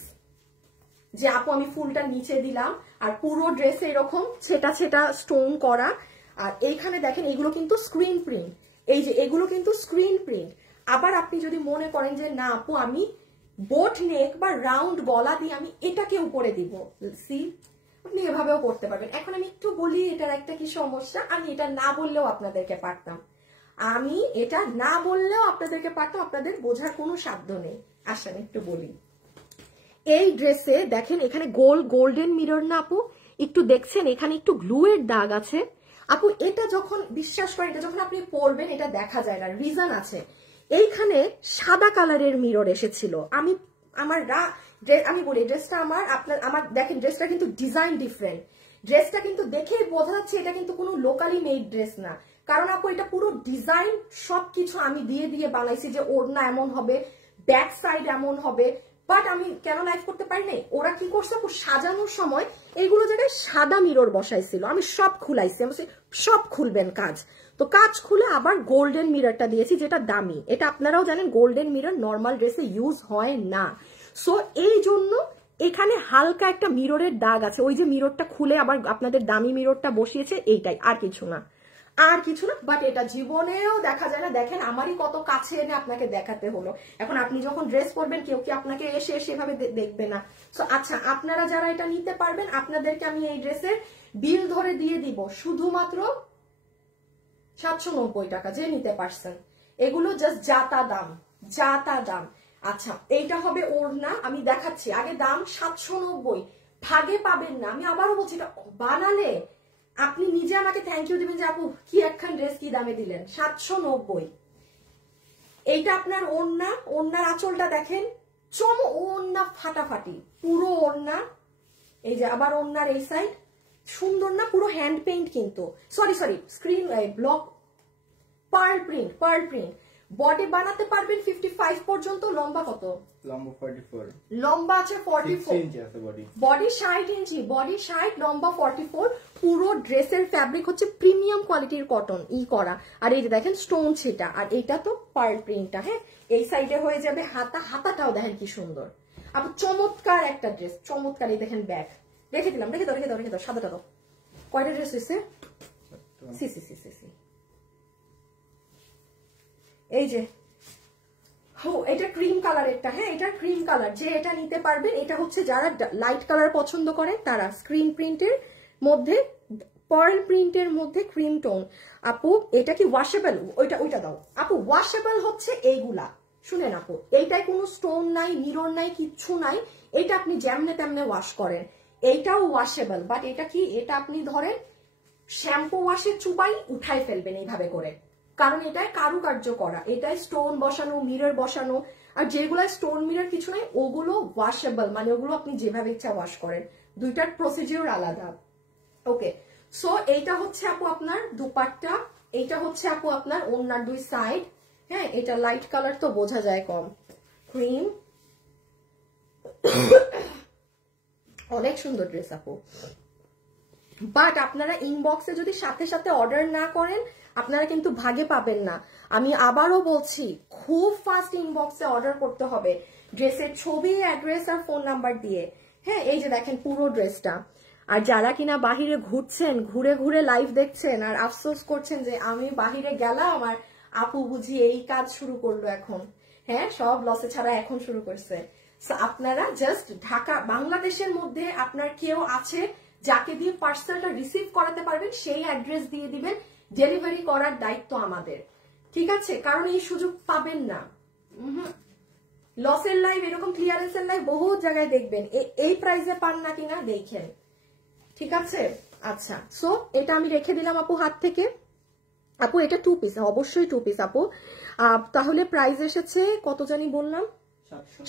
যে আপু আমি ফুলটা নিচে দিলাম আর পুরো ড্রেসে এরকম ছেটা ছেটা স্টোন করা। আর এইখানে দেখেন এগুলো কিন্তু স্ক্রিন প্রিন্ট, এই যে এগুলো কিন্তু স্ক্রিন প্রিন্ট। আবার আপনি যদি মনে করেন যে না আপু আমি বোট নেক বা রাউন্ড গলা দিয়ে আমি এটাকে উপরে দিব, সি আপনি এভাবেও করতে পারবেন। এখন আমি একটু বলি এটার একটা কি সমস্যা, আমি এটা না বললেও আপনাদেরকে পারতাম, আমি এটা না বললেও আপনাদেরকে পারতাম, আপনাদের বোঝার কোনো সাধ্য নেই। আসেন একটু বলি, এই ড্রেসে দেখেন এখানে গোল্ডেন মিরর না আপু, একটু দেখছেন এখানে একটু গ্লুয়ের দাগ আছে আপু। এটা যখন বিশ্বাস করেন, এটা যখন আপনি পরবেন এটা দেখা যায় না, রিজন আছে। এইখানে সাদা কালারের মিরর এসেছিল, আমি বলি ড্রেসটা আমার দেখেন ড্রেসটা কিন্তু ডিজাইন ডিফারেন্ট, ড্রেসটা কিন্তু দেখেই বোঝা যাচ্ছে এটা কিন্তু কোনো লোকালি মেড ড্রেস না, কারণ আপু এটা পুরো ডিজাইন সবকিছু আমি দিয়ে দিয়ে বানাইছি, যে ওড়না এমন হবে, ব্যাক সাইড এমন হবে। বাট আমি কেন লাইভ করতে পারি নাই, ওরা কি করছে আপু সাজানোর সময় এইগুলো জায়গায় সাদা মিরর বসাইছিল, আমি সব খুলাইছি, আমি সব খুলবেন কাজ, তো কাজ খুলে আবার গোল্ডেন মিররটা দিয়েছি যেটা দামি। এটা আপনারাও জানেন গোল্ডেন মিরর নর্মাল ড্রেসে ইউজ হয় না, সো এই জন্য এখানে হালকা একটা মিররের দাগ আছে, ওই যে মিররটা খুলে আবার আপনাদের দামি মিররটা বসিয়েছে, এইটাই, আর কিছু না, আর কিছু না। বাট এটা জীবনেও দেখা যায় না, দেখেন আমারই কত কাছে এনে আপনাকে দেখাতে হলো। এখন আপনি যখন ড্রেস পরবেন কেউ কি আপনাকে এসে এভাবে দেখবে না। সো আচ্ছা আপনারা যারা এটা নিতে পারবেন আপনাদেরকে আমি এই ড্রেসের বিল ধরে দিয়ে দিব শুধুমাত্র 790 টাকা, যে নিতে পারছেন। এগুলো জাস্ট যাতা দাম, যাতা দাম। আচ্ছা এইটা হবে ওড়না, আমি দেখাচ্ছি আগে দাম 790, ভাগে পাবেন না। আমি আবারও বলছি এটা বানালে আপনি নিজে আমাকে থ্যাংক ইউ দিবেন যে আপু কি একখান ড্রেস কি দামে দিলেন, 790। এইটা আপনার ওড়না, ওড়নার আঁচলটা দেখেন ওড়না ফাটাফাটি, পুরো ওড়না, এই যে আবার ওড়নার এই সাইড সুন্দর না, পুরো হ্যান্ড পেইন্ট কিন্তু, sorry screen block pearl print. Body বানাতে পারবেন 55 পর্যন্ত, লম্বা কত? লম্বা 44, লম্বা আছে 44, ইঞ্চি আছে বডি, বডি 60 ইঞ্চি, বডি 60, লম্বা 44। পুরো ড্রেসের ফ্যাব্রিক হচ্ছে প্রিমিয়াম কোয়ালিটির কটন ই করা, আর এই যে দেখেন স্টোন সেটা, আর এইটা তো পার্ল প্রিন্টটা, হ্যাঁ এই সাইডে হয়ে যাবে হাতাটাও দেখেন কি সুন্দর আপু, চমৎকার একটা ড্রেস, চমৎকার। এই দেখেন ব্যাগ রেখে দিলাম, রেখে দাও সাদাটা দাও। কয়টা ড্রেস হয়েছে? সি এই যে এটা ক্রিম কালারেরটা, হ্যাঁ এটা ক্রিম কালার, যে এটা নিতে পারবেন। এটা হচ্ছে যারা লাইট কালার পছন্দ করেন তারা, স্ক্রিন প্রিন্টের মধ্যে পার্ল প্রিন্টের মধ্যে ক্রিম টোন। আপু এটা কি ওয়াশেবল? ওইটা দাও আপু। ওয়াশেবল হচ্ছে এইগুলা, শুনেন আপু এইটাই কোনো স্টোন নাই, মিরর নাই, কিচ্ছু নাই, এটা আপনি যেমনে তেমনে ওয়াশ করেন, এইটাও ওয়াশেবল। বাট এটা কি, এটা আপনি ধরেন শ্যাম্পু ওয়াশে চুবাই উঠাই ফেলবেন এইভাবে করে, কারণ এটায় কারুকার্য করা, এটায় স্টোন বসানো, মিরর বসানো। আর যেগুলো স্টোন মিরর কিছু নাই ওগুলো ওয়াশেবল, মানে ওগুলো আপনি যেভাবে ইচ্ছা ওয়াশ করেন, দুইটার প্রসিডিউর আলাদা। ওকে, সো এইটা হচ্ছে আপু আপনার দুপাট্টা, এইটা হচ্ছে আপু আপনার ওড়নার দুই সাইড, হ্যাঁ এটা লাইট কালার তো বোঝা যায় কম, ক্রিম, অনেক সুন্দর ড্রেস আপু। বাট আপনারা ইনবক্সে যদি সাথে সাথে অর্ডার না করেন আপনারা কিন্তু ভাগে পাবেন না। আমি আবারও বলছি খুব ফাস্ট ইনবক্সে অর্ডার করতে হবে, ড্রেসের ছবি, অ্যাড্রেস আর ফোন নাম্বার দিয়ে, হ্যাঁ এই যে দেখেন পুরো ড্রেসটা। আর যারা কিনা বাহিরে ঘুরছেন, ঘুরে ঘুরে লাইভ দেখছেন আর আফসোস করছেন যে আমি বাহিরে গেলাম আর আপু বুঝি এই কাজ শুরু করলো এখন, হ্যাঁ সব লসে ছাড়া এখন শুরু করছে। আপনারা জাস্ট ঢাকা বাংলাদেশের মধ্যে আপনার কেউ আছে যাকে দিয়ে পার্সেলটা রিসিভ করাতে পারবেন, সেই অ্যাড্রেস দিয়ে দিবেন, ডেলিভারি করার দায়িত্ব আমাদের, ঠিক আছে? কারণ এই সুযোগ পাবেন না। লসের লাইভ, এরকম ক্লিয়ারেন্সের লাইভ বহু জায়গায় দেখবেন, এই প্রাইসে পান না কিনা দেখেন, ঠিক আছে? আচ্ছা, সো এটা আমি রেখে দিলাম আপু হাত থেকে। আপু এটা 2 পিস, অবশ্যই 2 পিস আপু। তাহলে প্রাইস এসেছে কত জানি বললাম,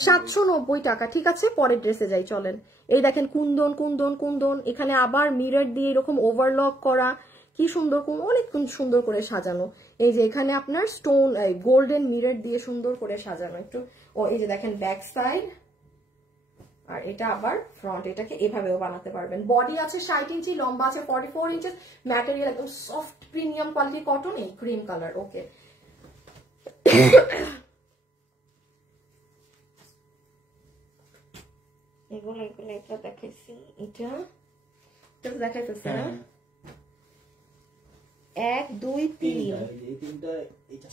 790 টাকা, ঠিক আছে? পরের ড্রেসে যাই চলেন। এই দেখেন কুন্দন কুন্দন কুন্দন, এখানে আবার মিরর দিয়ে এরকম ওভারলক করা, কি সুন্দর, অনেক সুন্দর করে সাজানো। এই যে এখানে আপনার স্টোন গোল্ডেন মিরর দিয়ে সুন্দর করে সাজানো একটু। ও এই যে দেখেন ব্যাক সাইড, আর এটা আবার ফ্রন্ট, এটাকে এভাবেও বানাতে পারবেন। বডি আছে 60 ইঞ্চি, লম্বা আছে 44 ইঞ্চেস, ম্যাটেরিয়াল একদম সফট প্রিমিয়াম কোয়ালিটি কটন, এই ক্রিম কালার। ওকে, এগুলো এটা দেখাইছি, এটা দেখাই ফেলছি না? 1 2 3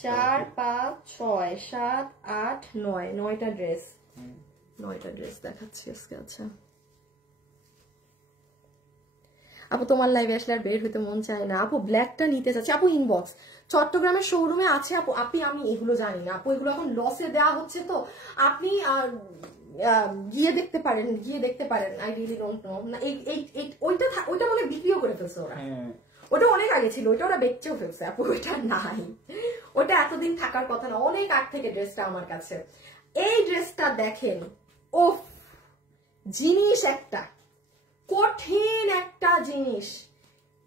4 5 6 7 8 9, 9টা ড্রেস, 9টা ড্রেস দেখাচ্ছি আজকে। আচ্ছা আপু তোমার লাইভে আসলে আর বের হইতে মন চায় না আপু, ব্ল্যাকটা নিতে চাচ্ছি আপু, ইনবক্স চট্টগ্রামের শোরুমে আছে আপু। আমি এগুলো জানি না আপু, এগুলো এখন লসে দেওয়া হচ্ছে, তো আপনি গিয়ে দেখতে পারেন। আই রিয়েলি ডোন্ট নো না, ওইটা মনে বিক্রিও করে ফেলছে ওরা, ওটা অনেক আগে ছিল, ওটা ওরা বেচেও ফেলছে আপু, ওইটা নাই, ওটা এতদিন থাকার কথা না, অনেক আগ থেকে ড্রেসটা আমার কাছে। এই ড্রেসটা দেখেন, ওফ জিনিস একটা, কঠিন একটা জিনিস,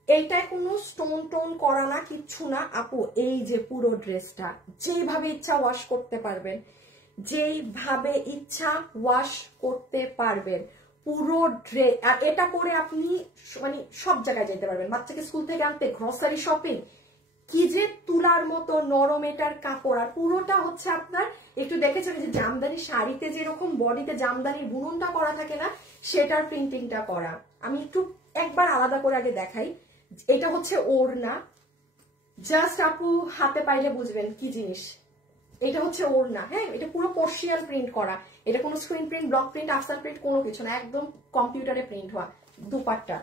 এইটায় কোনো স্টোন টোন করা না, কিচ্ছু না আপু। এই যে পুরো ড্রেসটা যেভাবে ইচ্ছা ওয়াশ করতে পারবেন, যেইভাবে ইচ্ছা ওয়াশ করতে পারবেন পুরো ড্রেস। আর এটা পরে আপনি মানে সব জায়গায় যেতে পারবেন, বাচ্চাকে স্কুল থেকে আনতে, গ্রসারি শপিং, কি যে তুলার মতো নরম এটার কাপড়। আর পুরোটা হচ্ছে আপনার একটু দেখেছেন যে জামদানি শাড়িতে যেরকম বডিতে জামদানির বুননটা করা থাকে না, সেটার প্রিন্টিংটা করা। আমি একটু একবার আলাদা করে আগে দেখাই। এটা হচ্ছে ওড়না, জাস্ট আপু হাতে পাইলে বুঝবেন কি জিনিস। এটা হচ্ছে ওড়না, হ্যাঁ, এটা পুরো পার্সিয়ান প্রিন্ট করা, এটা কোনো screen print, block print, Afsar print কোনো কিছু না, একদম কম্পিউটারে প্রিন্ট হওয়া। দুপাট্টা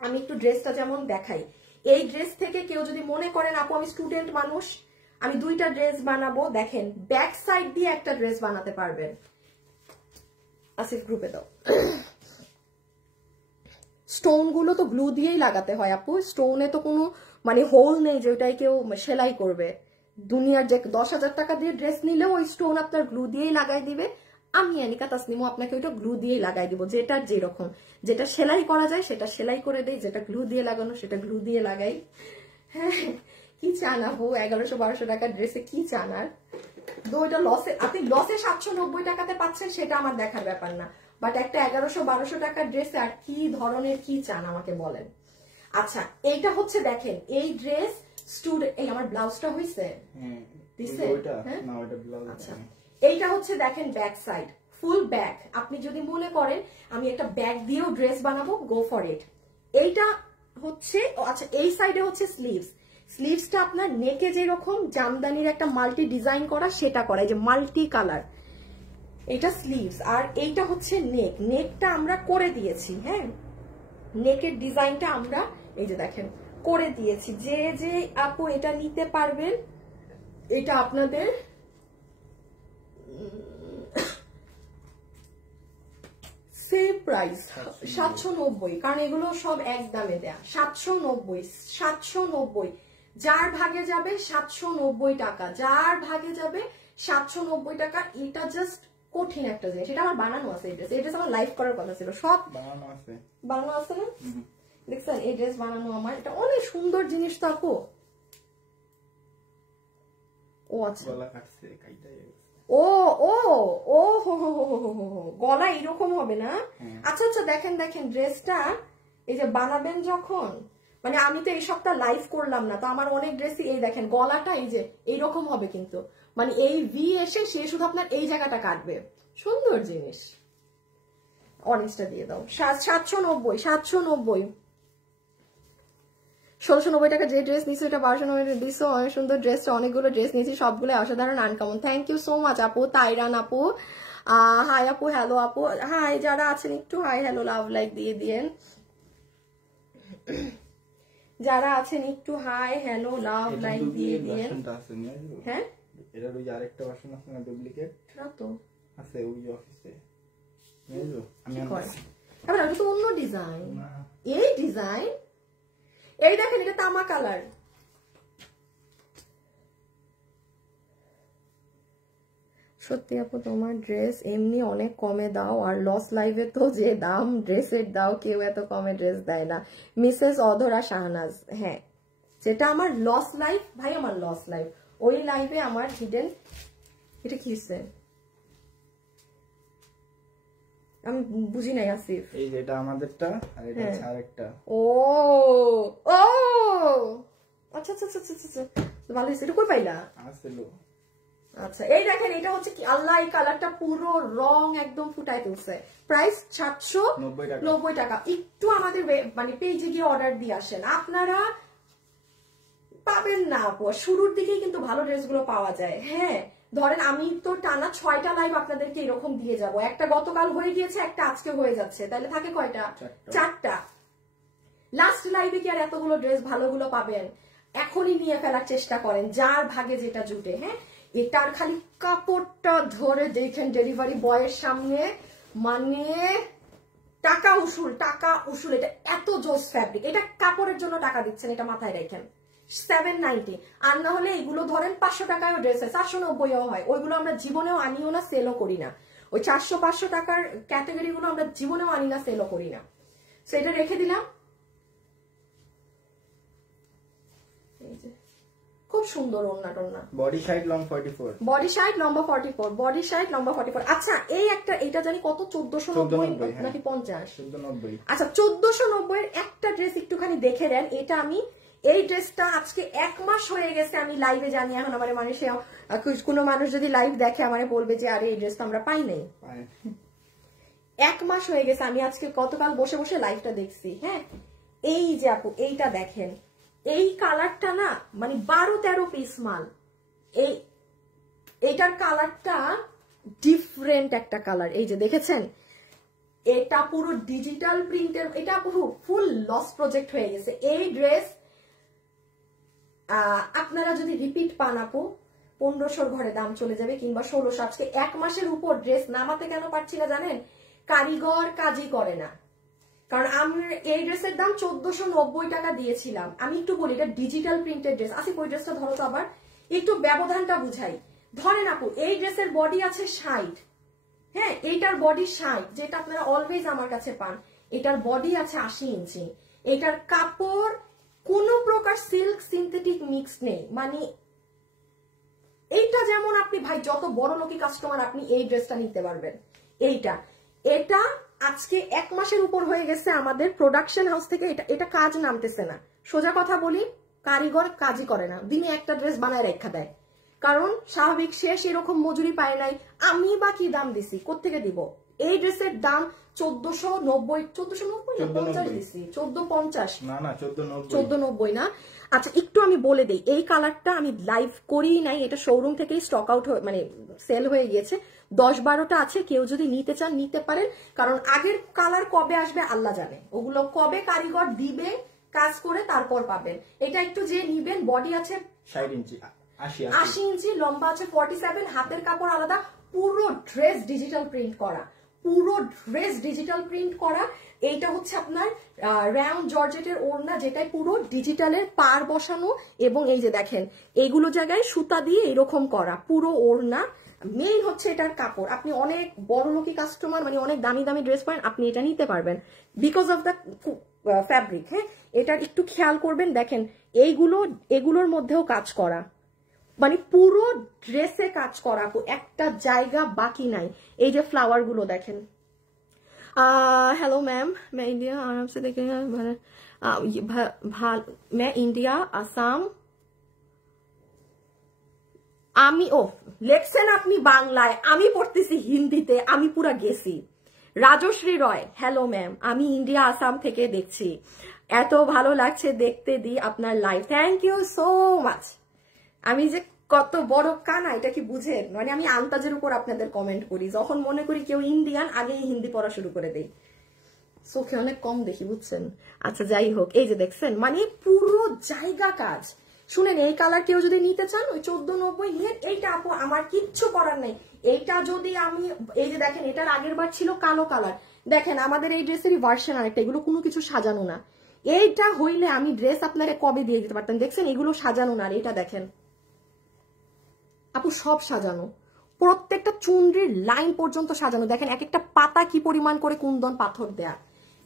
আমি একটু ড্রেসটা যেমন দেখাই, এই ড্রেস থেকে কেউ যদি মনে করেন আপু আমি স্টুডেন্ট মানুষ, আমি 2টা ড্রেস বানাবো, দেখেন ব্যাক সাইড দিয়ে একটা ড্রেস বানাতে পারবেন। আসিফ গ্রুপে দাও। স্টোন গুলো তো গ্লু দিয়েই লাগাতে হয় আপু, স্টোনে তো কোনো মানে হোল নেই যে ওটাই কেউ সেলাই করবে। দুনিয়ার যে 10,000 টাকা দিয়ে ড্রেস নিলেও ওই স্টোন আপনার গ্লু দিয়েই লাগাই দিবে। আমি আনিকা তাসনিমও আপনাকে ওইটা গ্লু দিয়েই লাগাই দিব, যেটা যেরকম, যেটা সেলাই করা যায় সেটা সেলাই করে দেই, যেটা গ্লু দিয়ে লাগানো সেটা গ্লু দিয়ে লাগাই। হ্যাঁ, কি চান আপু 1100-1200 টাকার ড্রেসে কি চান? আর ওইটা লসে, আপনি লসে 790 টাকাতে পাচ্ছেন সেটা আমার দেখার ব্যাপার না, বাট একটা 1100-1200 টাকার ড্রেসে আর কি ধরনের কি চান আমাকে বলেন। আচ্ছা এইটা হচ্ছে দেখেন, এই ড্রেস স্টুডেন্ট, এই আমার ব্লাউজটা হইছে, আচ্ছা এইটা হচ্ছে দেখেন ব্যাক সাইড, ফুল ব্যাক। আপনি যদি মনে করেন আমি একটা ব্যাক দিয়েও ড্রেস বানাবো, গো ফর ইট। এইটা হচ্ছে, আচ্ছা এই সাইডে হচ্ছে স্লিভস, স্লিভসটা আপনার নেকে যেরকম জামদানির একটা মাল্টি ডিজাইন করা সেটা করা, এই যে মাল্টি কালার, এটা স্লিভস। আর এইটা হচ্ছে নেক, নেকটা আমরা করে দিয়েছি, হ্যাঁ নেকের ডিজাইনটা আমরা এই যে দেখেন করে দিয়েছি। যে যে আপু এটা নিতে পারবেন, এটা আপনাদের সেম প্রাইস 790, কারণ এগুলো সব এক দামে দেয়া। 790, যার ভাগে যাবে 790 টাকা, যার ভাগে যাবে 790 টাকা। এটা জাস্ট কঠিন একটা জিনিস, এটা আমার বানানো আছে। এই ড্রেস আমার লাইভ করার কথা ছিল, সব বানানো আছে না, দেখছেন এই ড্রেস বানানো আমার, এটা অনেক সুন্দর জিনিস তো আপু। ও আচ্ছা, ও ও ও হো হো হো হো হো, গলা এরকম হবে না? আচ্ছা আচ্ছা, দেখেন দেখেন ড্রেসটা এই যে বানাবেন যখন, মানে আমি তো এই সপ্তাহ লাইভ করলাম না, তো আমার অনেক ড্রেসই এই দেখেন গলাটা এই যে এইরকম হবে, কিন্তু মানে এই ভি এসে সে শুধু আপনার এই জায়গাটা কাটবে, সুন্দর জিনিস। অরেঞ্জটা দিয়ে দাও। 790 790 1690 টাকা যে ড্রেস নিয়েছি ওটা 1290 দিছো। অনেক সুন্দর ড্রেসটা, অনেকগুলো ড্রেস নিয়েছি, সবগুলো অসাধারণ uncommon. Thank you so much আপু। তাইরান আপু হাই আপু, হ্যালো আপু, হাই যারা আছেন একটু হাই হ্যালো লাভ লাইক দিয়ে দিয়েন, যারা আছেন একটু হাই হ্যালো লাভ লাইক দিয়ে দিয়েন। হ্যাঁ এটার ওই আরেকটা ভার্সন আছে না ডুপ্লিকেট? না তো আছে ওই অফিসে বুঝছো আমি আবার ওটা তো অন্য ডিজাইন। এই ডিজাইন এই দেখেন, এটা তামা কালার। সত্যি আপু তোমার ড্রেস এমনি অনেক কমে দাও, আর লস লাইভে তো যে দাম ড্রেসের দাও কেউ এত কমে ড্রেস দেয় না। মিসেস অধরা শাহনাজ, হ্যাঁ যেটা আমার লস লাইভ ভাই, আমার লস লাইভ ওই লাইভে আমার হিডেন। এটা কি হচ্ছে আমি বুঝি নাই আসিফ। এই যেটা আমাদেরটা আর এটা হচ্ছে আরেকটা। ও ও আচ্ছা আচ্ছা আচ্ছা আচ্ছা ভালো হয়েছে। এটা কই পাইলা? আসলো। আচ্ছা এই দেখেন, এটা হচ্ছে কি আল্লাহ, এই কালারটা পুরো রং একদম ফুটাই তুলছে। প্রাইস 790 টাকা। একটু আমাদের মানে পেজে গিয়ে অর্ডার দিয়ে আসেন, আপনারা পাবেন না আপু। শুরুর দিকেই কিন্তু ভালো ড্রেসগুলো পাওয়া যায়। হ্যাঁ ধরেন আমি তো টানা 6টা লাইভ আপনাদেরকে এরকম দিয়ে যাব, একটা গতকাল হয়ে গিয়েছে, একটা আজকে হয়ে যাচ্ছে, তাহলে থাকে কয়টা? 4টা। লাস্ট লাইভে কি আর এতগুলো ড্রেস ভালোগুলো পাবেন? এখনই নিয়ে ফেলার চেষ্টা করেন, যার ভাগে যেটা জুটে। হ্যাঁ এটার খালি কাপড়টা ধরে দেখেন ডেলিভারি বয়ের সামনে, মানে টাকা উসুল টাকা উসুল। এটা এত জোস ফ্যাব্রিক, এটা কাপড়ের জন্য টাকা দিচ্ছেন, এটা মাথায় রাখেন। 790, আর না হলে এগুলো ধরেন 500 টাকায় ড্রেস হয়, 490ও হয়, ওইগুলো আমরা জীবনেও আনিও না, সেলও করি না। ওই 400-500 টাকার ক্যাটাগরি গুলো আমরা জীবনেও আনি না, সেলও করি না। সো এটা রেখে দিলাম। খুব সুন্দর ওড়না টোড়না। Body side long 44, body side লম্বা 44, বডি সাইড লম্বা 44। আচ্ছা এই একটা, এটা জানি কত 1490 নাকি 50? 1490। আচ্ছা 1490 এর একটা ড্রেস একটুখানি দেখে দেন। এটা আমি এই ড্রেসটা আজকে 1 মাস হয়ে গেছে আমি লাইভে জানি। এখন আমার মানুষে কোনো মানুষ যদি লাইভ দেখে আমারে বলবে যে আরে এই ড্রেসটা আমরা পাই নাই। 1 মাস হয়ে গেছে, আমি আজকে গতকাল বসে বসে লাইভটা দেখছি। হ্যাঁ এই যে আপু এইটা দেখেন, এই কালারটা না মানে 12-13 পিস মাল। এইটার কালারটা ডিফারেন্ট একটা কালার, এই যে দেখেছেন। এটা পুরো ডিজিটাল প্রিন্টের, এটা পুরো ফুল লস প্রজেক্ট হয়ে গেছে। এই ড্রেস আপনারা যদি রিপিট পান আপু 1500 ঘরে দাম চলে যাবে, কিংবা 1600। আজকে 1 মাসের উপর ড্রেস নামাতে কেন পারছি না জানেন? কারিগর কাজই করে না। কারণ আমি এই ড্রেসের দাম 1490 টাকা দিয়েছিলাম। আমি একটু বলি এটা ডিজিটাল প্রিন্টেড ড্রেস। আসি ওই ড্রেসটা ধরো তো আবার, একটু ব্যবধানটা বুঝাই। ধরেন আপু এই ড্রেসের বডি আছে 60, হ্যাঁ এইটার বডি 60, যেটা আপনারা অলওয়েজ আমার কাছে পান। এটার বডি আছে 80 ইঞ্চি। এটার কাপড় কোনো প্রকার সিল্ক সিনথেটিক মিক্স নেই। মানে এইটা যেমন আপনি ভাই যত বড় লোকি কাস্টমার আপনি এই ড্রেসটা নিতে পারবেন। এটা আজকে 1 মাসের উপর হয়ে গেছে আমাদের প্রোডাকশন হাউস থেকে এটা কাজ নামতেছে না। সোজা কথা বলি, কারিগর কাজই করে না, দিনে একটা ড্রেস বানায় রেখা দেয়। কারণ স্বাভাবিক শেষ এরকম মজুরি পায় নাই, আমি বা কি দাম দিছি, কোত্থেকে দিব? এই ড্রেসের দাম 1490 দিছি, 1450 না 1490 না। আচ্ছা একটু আমি বলে দেই, এই কালারটা আমি লাইভ করি নাই, এটা শোরুম থেকেই স্টক আউট মানে সেল হয়ে গিয়েছে। 10-12টা আছে, কেউ যদি নিতে চান নিতে পারেন। কারণ আগের কালার কবে আসবে আল্লাহ জানে, ওগুলো কবে কারিগর দিবে কাজ করে তারপর পাবেন। এটা একটু যে নিবেন, বডি আছে 60 ইঞ্চি, 80 ইঞ্চি, লম্বা আছে 47, হাতের কাপড় আলাদা, পুরো ড্রেস ডিজিটাল প্রিন্ট করা, পুরো ড্রেস ডিজিটাল প্রিন্ট করা। এইটা হচ্ছে আপনার রাউন্ড জর্জেটের ওড়না, যেটাই পুরো ডিজিটালের পার বসানো, এবং এই যে দেখেন এইগুলো জায়গায় সুতা দিয়ে এরকম করা পুরো ওড়না। মেইন হচ্ছে এটার কাপড়। আপনি অনেক বড় লোকি কাস্টমার, মানে অনেক দামি দামি ড্রেস পরেন, আপনি এটা নিতে পারবেন বিকজ অফ দ্য ফ্যাব্রিক। হ্যাঁ এটার একটু খেয়াল করবেন, দেখেন এগুলোর মধ্যেও কাজ করা, মানে পুরো ড্রেসে কাজ করা, একটা জায়গা বাকি নাই। এই যে ফ্লাওয়ার গুলো দেখেন। हेलो मैम, मैं इंडिया आराम से देखे मैं इंडिया आसाम। আমি লেখছেন আপনি বাংলায়, আমি পড়তেছি হিন্দিতে, আমি পুরা গেছি। রাজশ্রী রয়, হ্যালো ম্যাম, আমি ইন্ডিয়া আসাম থেকে দেখছি, এত ভালো লাগছে দেখতে দি আপনার live, thank you so much. আমি যে কত বড় কানা এটা কি বুঝেন? মানে আমি আন্তাজের উপর আপনাদের কমেন্ট করি, যখন মনে করি কেউ ইন্ডিয়ান আগেই হিন্দি পড়া শুরু করে দেই, চোখে অনেক কম দেখি বুঝছেন। আচ্ছা যাই হোক, এই যে দেখছেন মানে পুরো জায়গা কাজ। শুনেন, এই কালার কেউ যদি নিতে চান ওই 1490 নিয়ে, এইটা আপু আমার কিচ্ছু করার নাই। এইটা যদি আমি, এই যে দেখেন এটার আগের বার ছিল কালো কালার, দেখেন আমাদের এই ড্রেসেরই ভার্সন আরেকটা, এগুলো কোনো কিছু সাজানো না। এইটা হইলে আমি ড্রেস আপনারা কবে দিয়ে দিতে পারতাম, দেখছেন এগুলো সাজানো না। আর এটা দেখেন আপু সব সাজানো, প্রত্যেকটা চুনরির লাইন পর্যন্ত সাজানো, দেখেন এক একটা পাতা কি পরিমাণ করে কুন্দন পাথর দেয়া।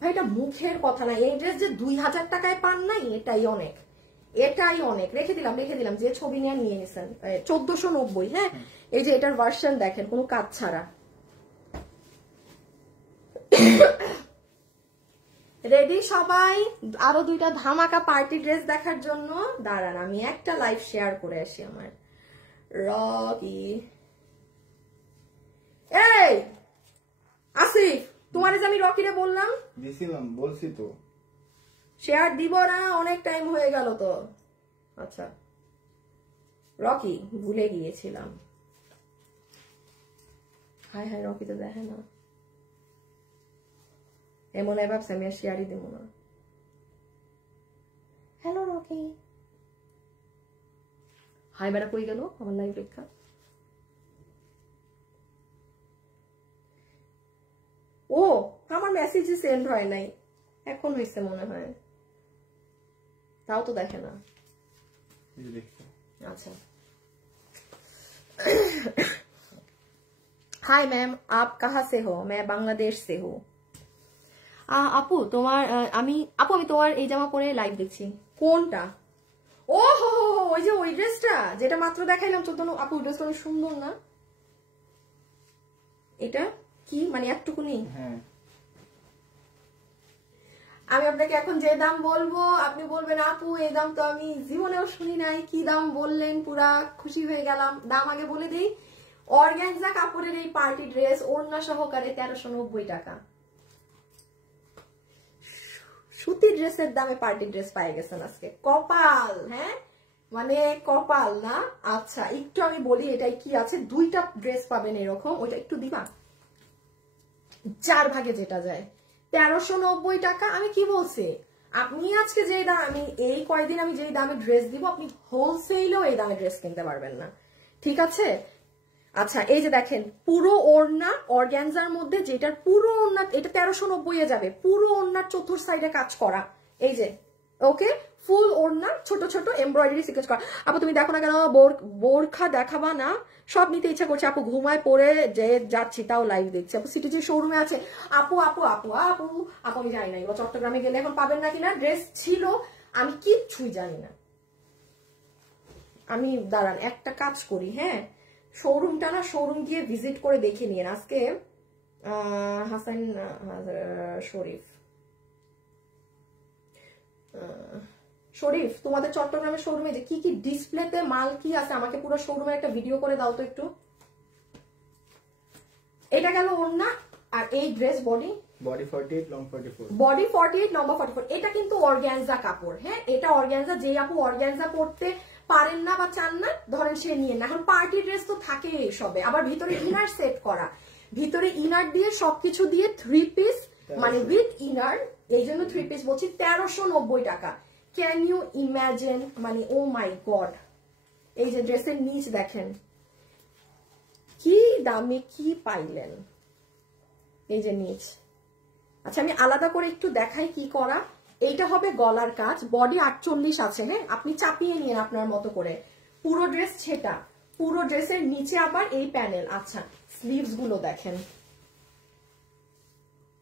এটা মুখের কথা না, এই ড্রেস যে 2000 টাকায় পান নাই, এটাই অনেক, এটাই অনেক। রেখে দিলাম যে ছবি নিয়ে নিয়েছেন 1490। হ্যাঁ, এই যে এটার ভার্সন দেখেন কোনো কাজ ছাড়া। রেডি সবাই আরো দুইটা ধামাকা পার্টি ড্রেস দেখার জন্য? দাঁড়ান আমি একটা লাইভ শেয়ার করে আসি আমার রকি। এই আসিফ, তোমারে যে আমি রকিরে বললাম, দিছিলাম, বলছি তো শেয়ার দিব না, অনেক টাইম হয়ে গেল তো। আচ্ছা রকি, ভুলে গিয়েছিলাম। হায় হায়, রকি তো দেখে না, এমন ভাবছে আমি আর শেয়ারই দিব না। হ্যালো রকি, হাই বেড়া কই গেল আমার লাইভ লেখা? ও আমার মেসেজই সেন্ড হয় নাই, এখন হয়েছে মনে হয়, তাও তো দেখে না। अच्छा हाय मैम, आप कहाँ से हो? मैं बांग्लादेश से हूँ। আপু তোমার আমি তোমার এই জামা পরে লাইভ দেখছি। কোনটা? ও হো হো, ওই যে ওই ড্রেসটা যেটা মাত্র দেখাইলাম 14। আপু ড্রেসটা অনেক সুন্দর না? এটা কি মানে এতটুকুনি? হ্যাঁ, আমি আপনাকে এখন যে দাম বলবো আপনি বলবেন আপু এই দাম তো আমি জীবনেও শুনি নাই, কি দাম বললেন, পুরা খুশি হয়ে গেলাম। দাম আগে বলে দেই, অর্গানজা কাপড়ের এই পার্টি ড্রেস ওড়না সহকারে 1390 টাকা। সুতি ড্রেসের দামে পার্টি ড্রেস পাই গেছেন আজকে, কপাল। হ্যাঁ মানে কপাল না। আচ্ছা একটু আমি বলি এটাই কি আছে, দুইটা ড্রেস পাবেন এরকম, ওইটা একটু দিবা, 4 ভাগে যেটা যায় 1390 টাকা। আমি কি বলছি, আপনি আজকে যে দাম, আমি এই কয়দিন আমি যেই দামে ড্রেস দিব আপনি হোলসেলেও এই দামে ড্রেস কিনতে পারবেন না, ঠিক আছে? আচ্ছা এই যে দেখেন পুরো ওড়না অর্গানজার মধ্যে, যেটার পুরো ওড়না এটা 1390 এ যাবে, পুরো ওড়নার চতুর্থ সাইডে কাজ করা, এই যে ওকে ফুল ওড়না ছোট ছোট এমব্রয়ডারি সিকোয়েন্স করা। আপু তুমি দেখো না কেন, বোরখা দেখাবা না? সব নিতে ইচ্ছা করছে আপু, ঘুমায় পড়ে যে যাচ্ছি তাও লাইভ দেখছি। আপু সিটিজি শোরুমে আছে। আপু আপু আপু আপু আপু আমি জানি না এবার চট্টগ্রামে গেলে এখন পাবেন না কিনা, ড্রেস ছিল আমি কিচ্ছুই জানি না। আমি দাঁড়ান একটা কাজ করি, হ্যাঁ শোরুমটা না, শোরুম গিয়ে ভিজিট করে দেখে নিন। আজকে হাসান শরীফ তোমাদের চট্টগ্রামের শোরুমে যে কি কি ডিসপ্লেতে মাল কি আছে আমাকে পুরো শোরুমের একটা ভিডিও করে দাও তো একটু। এটা গেল ওড়না, আর এই ড্রেস বডি 48 লং 44, বডি 48 লম্বা 44। এটা কিন্তু অর্গানজা কাপড়, হ্যাঁ এটা অর্গানজা। যে আপু অর্গানজা পড়তে পারেন না বা চান না ধরেন সে নিয়ে না, এখন পার্টি ড্রেস তো থাকে সবে, আবার ভিতরে ইনার সেট করা, ভিতরে ইনার দিয়ে সবকিছু দিয়ে 3 পিস মানে উইথ ইনার, এই জন্য 3 পিস বলছি 1390 টাকা। ক্যান ইউ ইমাজিন, মানে ও মাই গড। এই যে ড্রেসের নিচ দেখেন কি দামে কি পাইলেন, এই যে নিচ। আচ্ছা আমি আলাদা করে একটু দেখাই কি করা। এইটা হবে গলার কাজ, বডি 48 আছে, হ্যাঁ আপনি চাপিয়ে নিন আপনার মতো করে, পুরো ড্রেস ছেটা, পুরো ড্রেসের নিচে আবার এই প্যানেল। আচ্ছা স্লিভস গুলো দেখেন,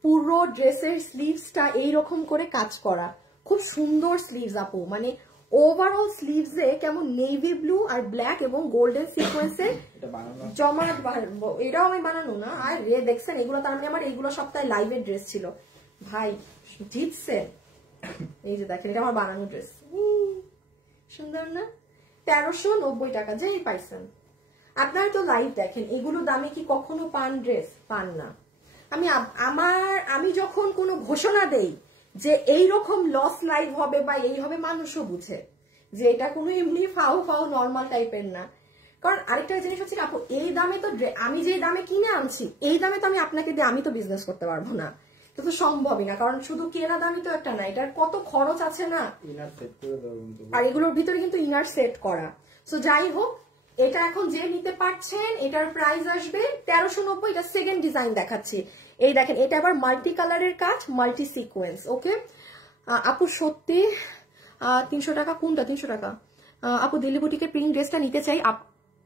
পুরো ড্রেসের স্লিভসটা এইরকম করে কাজ করা, খুব সুন্দর স্লিভস আপু, মানে ওভারঅল স্লিভসে কেমন নেভি ব্লু আর ব্ল্যাক এবং গোল্ডেন সিকোয়েন্সে জমাট। এটাও আমি বানানো না, আর রে দেখছেন এগুলো তার মানে আমার এইগুলো সপ্তাহে লাইভের ড্রেস ছিল ভাই, জিতছে। এই যে দেখেন এটা আমার বানানো ড্রেস, সুন্দর না? 1390 টাকা, যেই পাইছেন। আপনারা তো লাইভ দেখেন, এগুলো দামে কি কখনো পান ড্রেস? পান না। আমি যখন কোনো ঘোষণা দেই যে এই রকম লস লাইভ হবে বা এই হবে, মানুষও বুঝে যে এটা কোনো এমনি ফাও ফাও নর্মাল টাইপের না। কারণ আরেকটা জিনিস হচ্ছে আপু, এই দামে তো আমি যে দামে কিনে আনছি এই দামে তো আমি আপনাকে দিয়ে আমি তো বিজনেস করতে পারবো না, এটা তো সম্ভবই না। কারণ শুধু কেনা দামই তো একটা না, এটার কত খরচ আছে না, আর এগুলোর ভিতরে কিন্তু ইনার সেট করা। সো যাই হোক, এটা এখন যে নিতে পারছেন এটার প্রাইস আসবে 1390। এটা সেকেন্ড ডিজাইন দেখাচ্ছি, এই দেখেন এটা আবার মাল্টি কালারের কাজ, মাল্টি সিকোয়েন্স। ওকে আপু সত্যি 300 টাকা, কোনটা 300 টাকা? আপু দিল্লি বুটিকের পিঙ্ক ড্রেসটা নিতে চাই,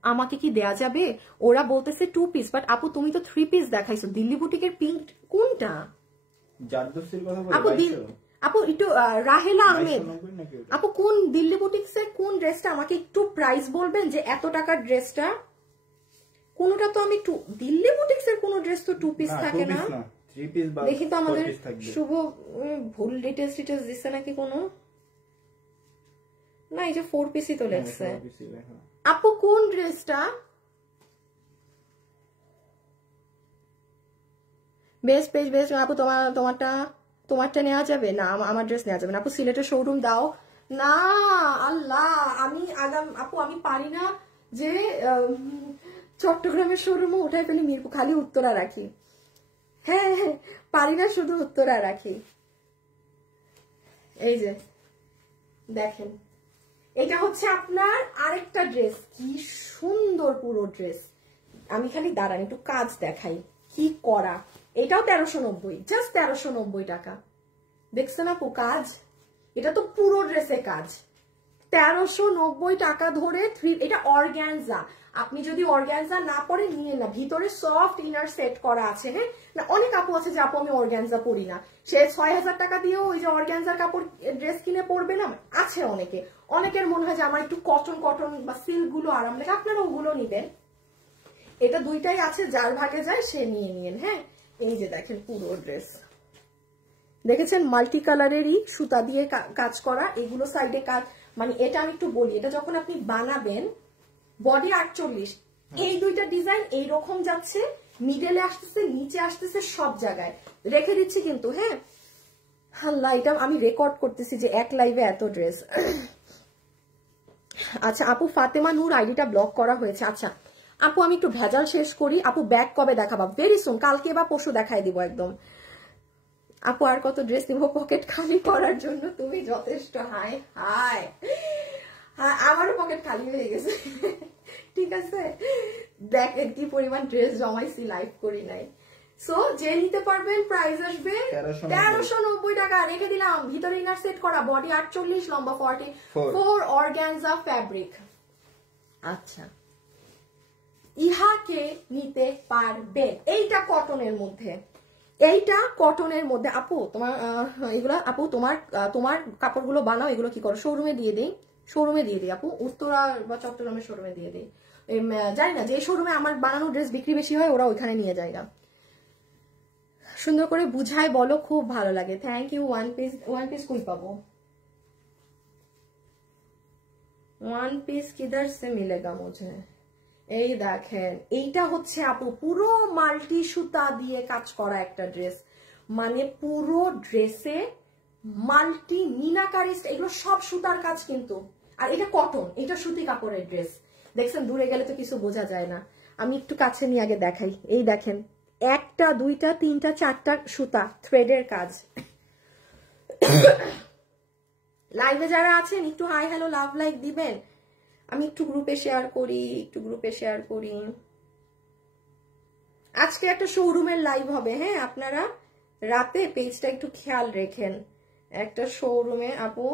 আমাকে কি দেয়া যাবে? ওরা বলতেছে 2 পিস, বাট আপু তুমি তো 3 পিস দেখাইছো। দিল্লি বুটিকের পিঙ্ক কোনটা? আপু একটু রাহেলা আহমেদ আপু কোন দিল্লি বুটিক্সের কোন ড্রেসটা, আমাকে একটু প্রাইস বলবেন যে এত টাকার ড্রেসটা কোনটা? তো আমি একটু দিল্লি বুটিক্সের কোন ড্রেস তো 2 পিস থাকে না, দেখি তো আমাদের শুভ ভুল ডিটেলস দিচ্ছে নাকি কোনো, না এই যে 4 পিসই তো লেখছে। আপু কোন ড্রেসটা? বেস্ট পেজ বেস্ট আপু, তোমারটা নেওয়া যাবে না? আমার ড্রেস নেওয়া যাবে না আপু, সিলেটের শোরুম দাও না। আল্লাহ, আমি আপু আমি পারি না যে চট্টগ্রামের শোরুমও উঠাই ফেলি, মিরপুর খালি উত্তরা রাখি। হ্যাঁ হ্যাঁ পারি না, শুধু উত্তরা রাখি। এই যে দেখেন, এটা হচ্ছে আপনার আরেকটা ড্রেস, কি সুন্দর পুরো ড্রেস। আমি খালি দাঁড়ান একটু কাজ দেখাই কি করা। এটাও 1390, জাস্ট 1390 টাকা। দেখছেন আপু কাজ? এটা তো পুরো ড্রেসে কাজ, 1390 টাকা ধরে। এটা অর্গ্যানজা, আপনি যদি অর্গ্যানজা না পরে নিয়ে না, ভিতরে সফট ইনার সেট করা আছে। হ্যাঁ না, অনেক আপু আছে যে আপু আমি অর্গ্যানজা পরি না, সে 6000 টাকা দিয়েও ওই যে অর্গ্যানজার কাপড় ড্রেস কিনে পরবে না, আছে অনেকের মনে হয় যে আমার একটু কটন বা সিল্ক গুলো আরাম লাগে, আপনারা ওগুলো নিবেন। এটা দুইটাই আছে, যার ভাগে যায় সে নিয়ে নিয়েন। হ্যাঁ এই যে দেখেন পুরো ড্রেস দেখেছেন, মাল্টি কালারেরই সুতা দিয়ে কাজ করা, এগুলো সাইডে কাজ। মানে এটা আমি একটু বলি, এটা যখন আপনি বানাবেন বডি 48, এই দুইটা ডিজাইন এইরকম যাচ্ছে, মিডলে আসতেছে, নিচে আসতেছে, সব জায়গায় রেখে দিচ্ছি কিন্তু। হ্যাঁ আল্লাহ, এটা আমি রেকর্ড করতেছি যে এক লাইভে এত ড্রেস। আচ্ছা আপু ফাতেমা নূর আইডিটা ব্লক করা হয়েছে। আচ্ছা আপু আমি একটু ভেজাল শেষ করি। আপু ব্যাগ কবে দেখাবা? ভেরি সুন, কালকে বা পরশু দেখাই দিব একদম। আপু আর কত ড্রেস দিব পকেট খালি করার জন্য? তুমি যথেষ্ট। হাই হাই, আমারও পকেট খালি হয়ে গেছে। ঠিক আছে, দেখেন কি পরিমাণ ড্রেস জমাইছি, লাইভ করি নাই। সো যে নিতে পারবেন প্রাইস আসবে 1390 টাকা। রেখে দিলাম, ভিতরে ইনার সেট করা, বডি 48, লম্বা 44, অর্গানজা ফ্যাব্রিক। আচ্ছা ইহাকে নিতে পারবেন, এইটা কটনের মধ্যে, এইটা কটনের মধ্যে। আপু তোমার এগুলা, আপু তোমার কাপড়গুলো বানাও, এগুলো কি করো? শোরুমে দিয়ে দিই, আপু উত্তরা বা চট্টগ্রামের শোরুমে দিয়ে দিই। জানি না যে শোরুমে আমার বানানো ড্রেস বিক্রি বেশি হয়, ওরা ওইখানে নিয়ে যায় না। সুন্দর করে বুঝায় বলো, খুব ভালো লাগে। Thank you. ওয়ান পিস কই পাবো? ওয়ান পিস কিধার সে মিলেগা মুঝে? এই দেখেন, এইটা হচ্ছে আপু পুরো মাল্টি সুতা দিয়ে কাজ করা একটা ড্রেস, মানে পুরো ড্রেসে মাল্টি মিনাকারি, এগুলো সব সুতার কাজ কিন্তু। আর এটা কটন, এটা সুতি কাপড়ের ড্রেস। দেখছেন, দূরে গেলে তো কিছু বোঝা যায় না, আমি একটু কাছে নিয়ে আগে দেখাই। এই দেখেন, 1টা 2টা 3টা 4টা সুতা, থ্রেডের কাজ। লাইভে যারা আছেন একটু হাই হ্যালো লাভ লাইক দিবেন, আমি একটু গ্রুপে শেয়ার করি, আজকে একটা শোরুমের লাইভ হবে। হ্যাঁ আপনারা রাতে পেজটা একটু খেয়াল রেখেন, একটা শোরুমে। আপু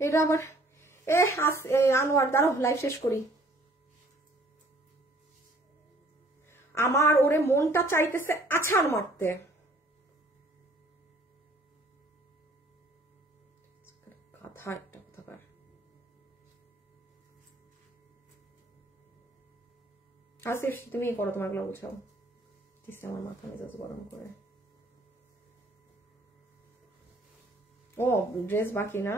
এটা আবার আনোয়ার, দাঁড়াও লাইভ শেষ করি। আমার ওরে মনটা চাইতেছে আছাড় মারতে। কথা একটা কথাকার। আসিফ তুমি করো, তোমাগুলো বুঝাও। আমার মাথা মেজাজ গরম করে। ও ড্রেস বাকি না?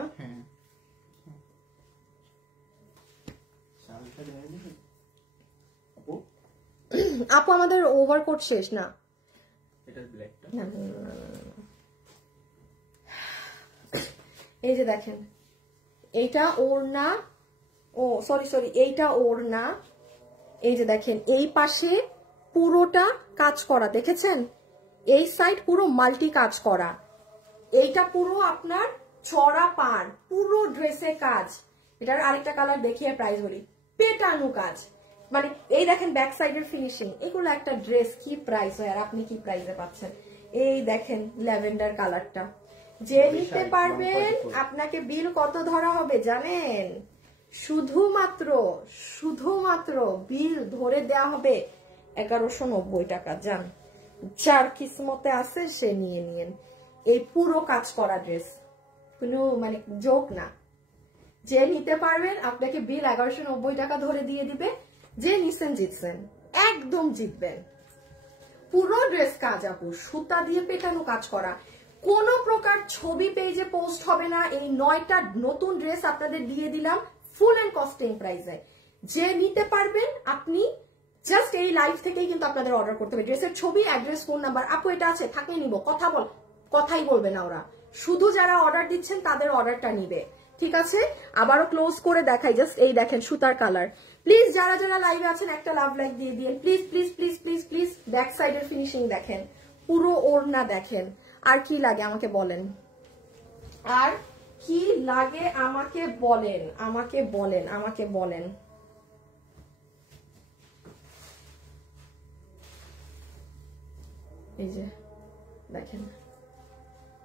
আপু আমাদের ওভারকোট শেষ না, এটা ব্ল্যাকটা। না, এই যে দেখেন এইটা ওড়না, ও সরি এইটা ওড়না। এই যে দেখেন এই পাশে পুরোটা কাজ করা, দেখেছেন? এই সাইড পুরো মাল্টি কাজ করা, এইটা পুরো আপনার চড়া পার, পুরো ড্রেসে কাজ। এটার আরেকটা কালার দেখিয়ে প্রাইস বলি, পেটানো কাজ, মানে এই দেখেন ব্যাক সাইডের ফিনিশিং। এগুলো একটা ড্রেস কি প্রাইস হয়, আর আপনি কি প্রাইসে পাচ্ছেন? এই দেখেন ল্যাভেন্ডার কালারটা, যে নিতে পারবেন আপনাকে বিল কত ধরা হবে জানেন? শুধুমাত্র বিল ধরে দেওয়া হবে 1190 টাকা। যান, যার কিসমতে আছে সে নিয়ে নিয়েন। এই পুরো কাজ করা ড্রেস, কোনো মানে জোক না। যে নিতে পারবেন আপনাকে বিল 1190 টাকা ধরে দিয়ে দিবে। যে নিছেন জিতছেন, একদম জিতবেন। পুরো ড্রেস কাজ আপু, সুতা দিয়ে পেটানো কাজ করা, কোনো প্রকার ছবি পেজে পোস্ট হবে না। এই 9টা নতুন ড্রেস আপনাদের দিয়ে দিলাম ফুল এন্ড কস্টিং প্রাইসে। যে নিতে পারবেন আপনি জাস্ট এই লাইভ থেকেই কিন্তু আপনাদের অর্ডার করতে হবে। ড্রেসের ছবি, অ্যাড্রেস, ফোন নাম্বার, আপু এটা আছে থাকলে নিব, কথাই বলবে না ওরা, শুধু যারা অর্ডার দিচ্ছেন তাদের অর্ডারটা নিবে, ঠিক আছে? আবারও ক্লোজ করে দেখাই, জাস্ট এই দেখেন সুতার কালার। প্লিজ যারা যারা লাইভে আছেন একটা লাভ লাইক দিয়ে দিন please please please please please. Back সাইডের ফিনিশিং দেখেন, পুরো ওড়না দেখেন। আর কি লাগে আমাকে বলেন, আর কি লাগে আমাকে বলেন, আমাকে বলেন, আমাকে বলেন। এই যে দেখেন,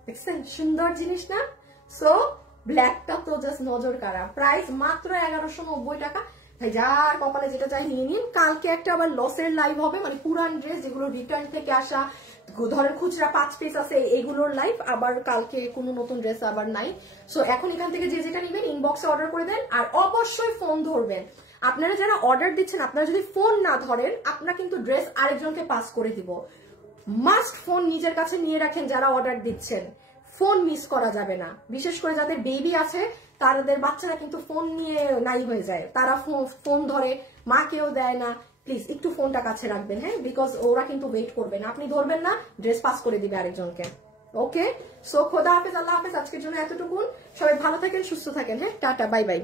দেখছেন সুন্দর জিনিস না? সো ব্ল্যাকটা তো জাস্ট নজর কাড়া। প্রাইস মাত্র 1190 টাকা। ভাই যার কপালে যেটা চাই নিয়ে নিন। কালকে একটা আবার লসের লাইভ হবে, মানে পুরান ড্রেস যেগুলো রিটার্ন থেকে আসা, ধরেন খুচরা 5 পিস আছে এগুলোর লাইভ। আবার কালকে কোনো নতুন ড্রেস আবার নাই। সো এখন এখান থেকে যে যেটা নিবেন ইনবক্সে অর্ডার করে দেন, আর অবশ্যই ফোন ধরবেন। আপনারা যারা অর্ডার দিচ্ছেন আপনারা যদি ফোন না ধরেন আপনারা কিন্তু ড্রেস আরেকজনকে পাস করে দিব। মাস্ট ফোন নিজের কাছে নিয়ে রাখেন যারা অর্ডার দিচ্ছেন, ফোন মিস করা যাবে না। বিশেষ করে যাদের বেবি আছে তাদের বাচ্চারা কিন্তু ফোন নিয়ে নাই হয়ে যায়, তারা ফোন ধরে, মাকেও দেয় না। প্লিজ একটু ফোনটা কাছে রাখবেন, হ্যাঁ, বিকজ ওরা কিন্তু ওয়েট করবে না, আপনি ধরবেন না ড্রেস পাস করে দিবে আরেকজনকে। ওকে, সো খোদা হাফেজ, আল্লাহ হাফেজ। আজকের জন্য এতটুকুন, সবাই ভালো থাকেন, সুস্থ থাকেন, হ্যাঁ, টাটা, বাই বাই।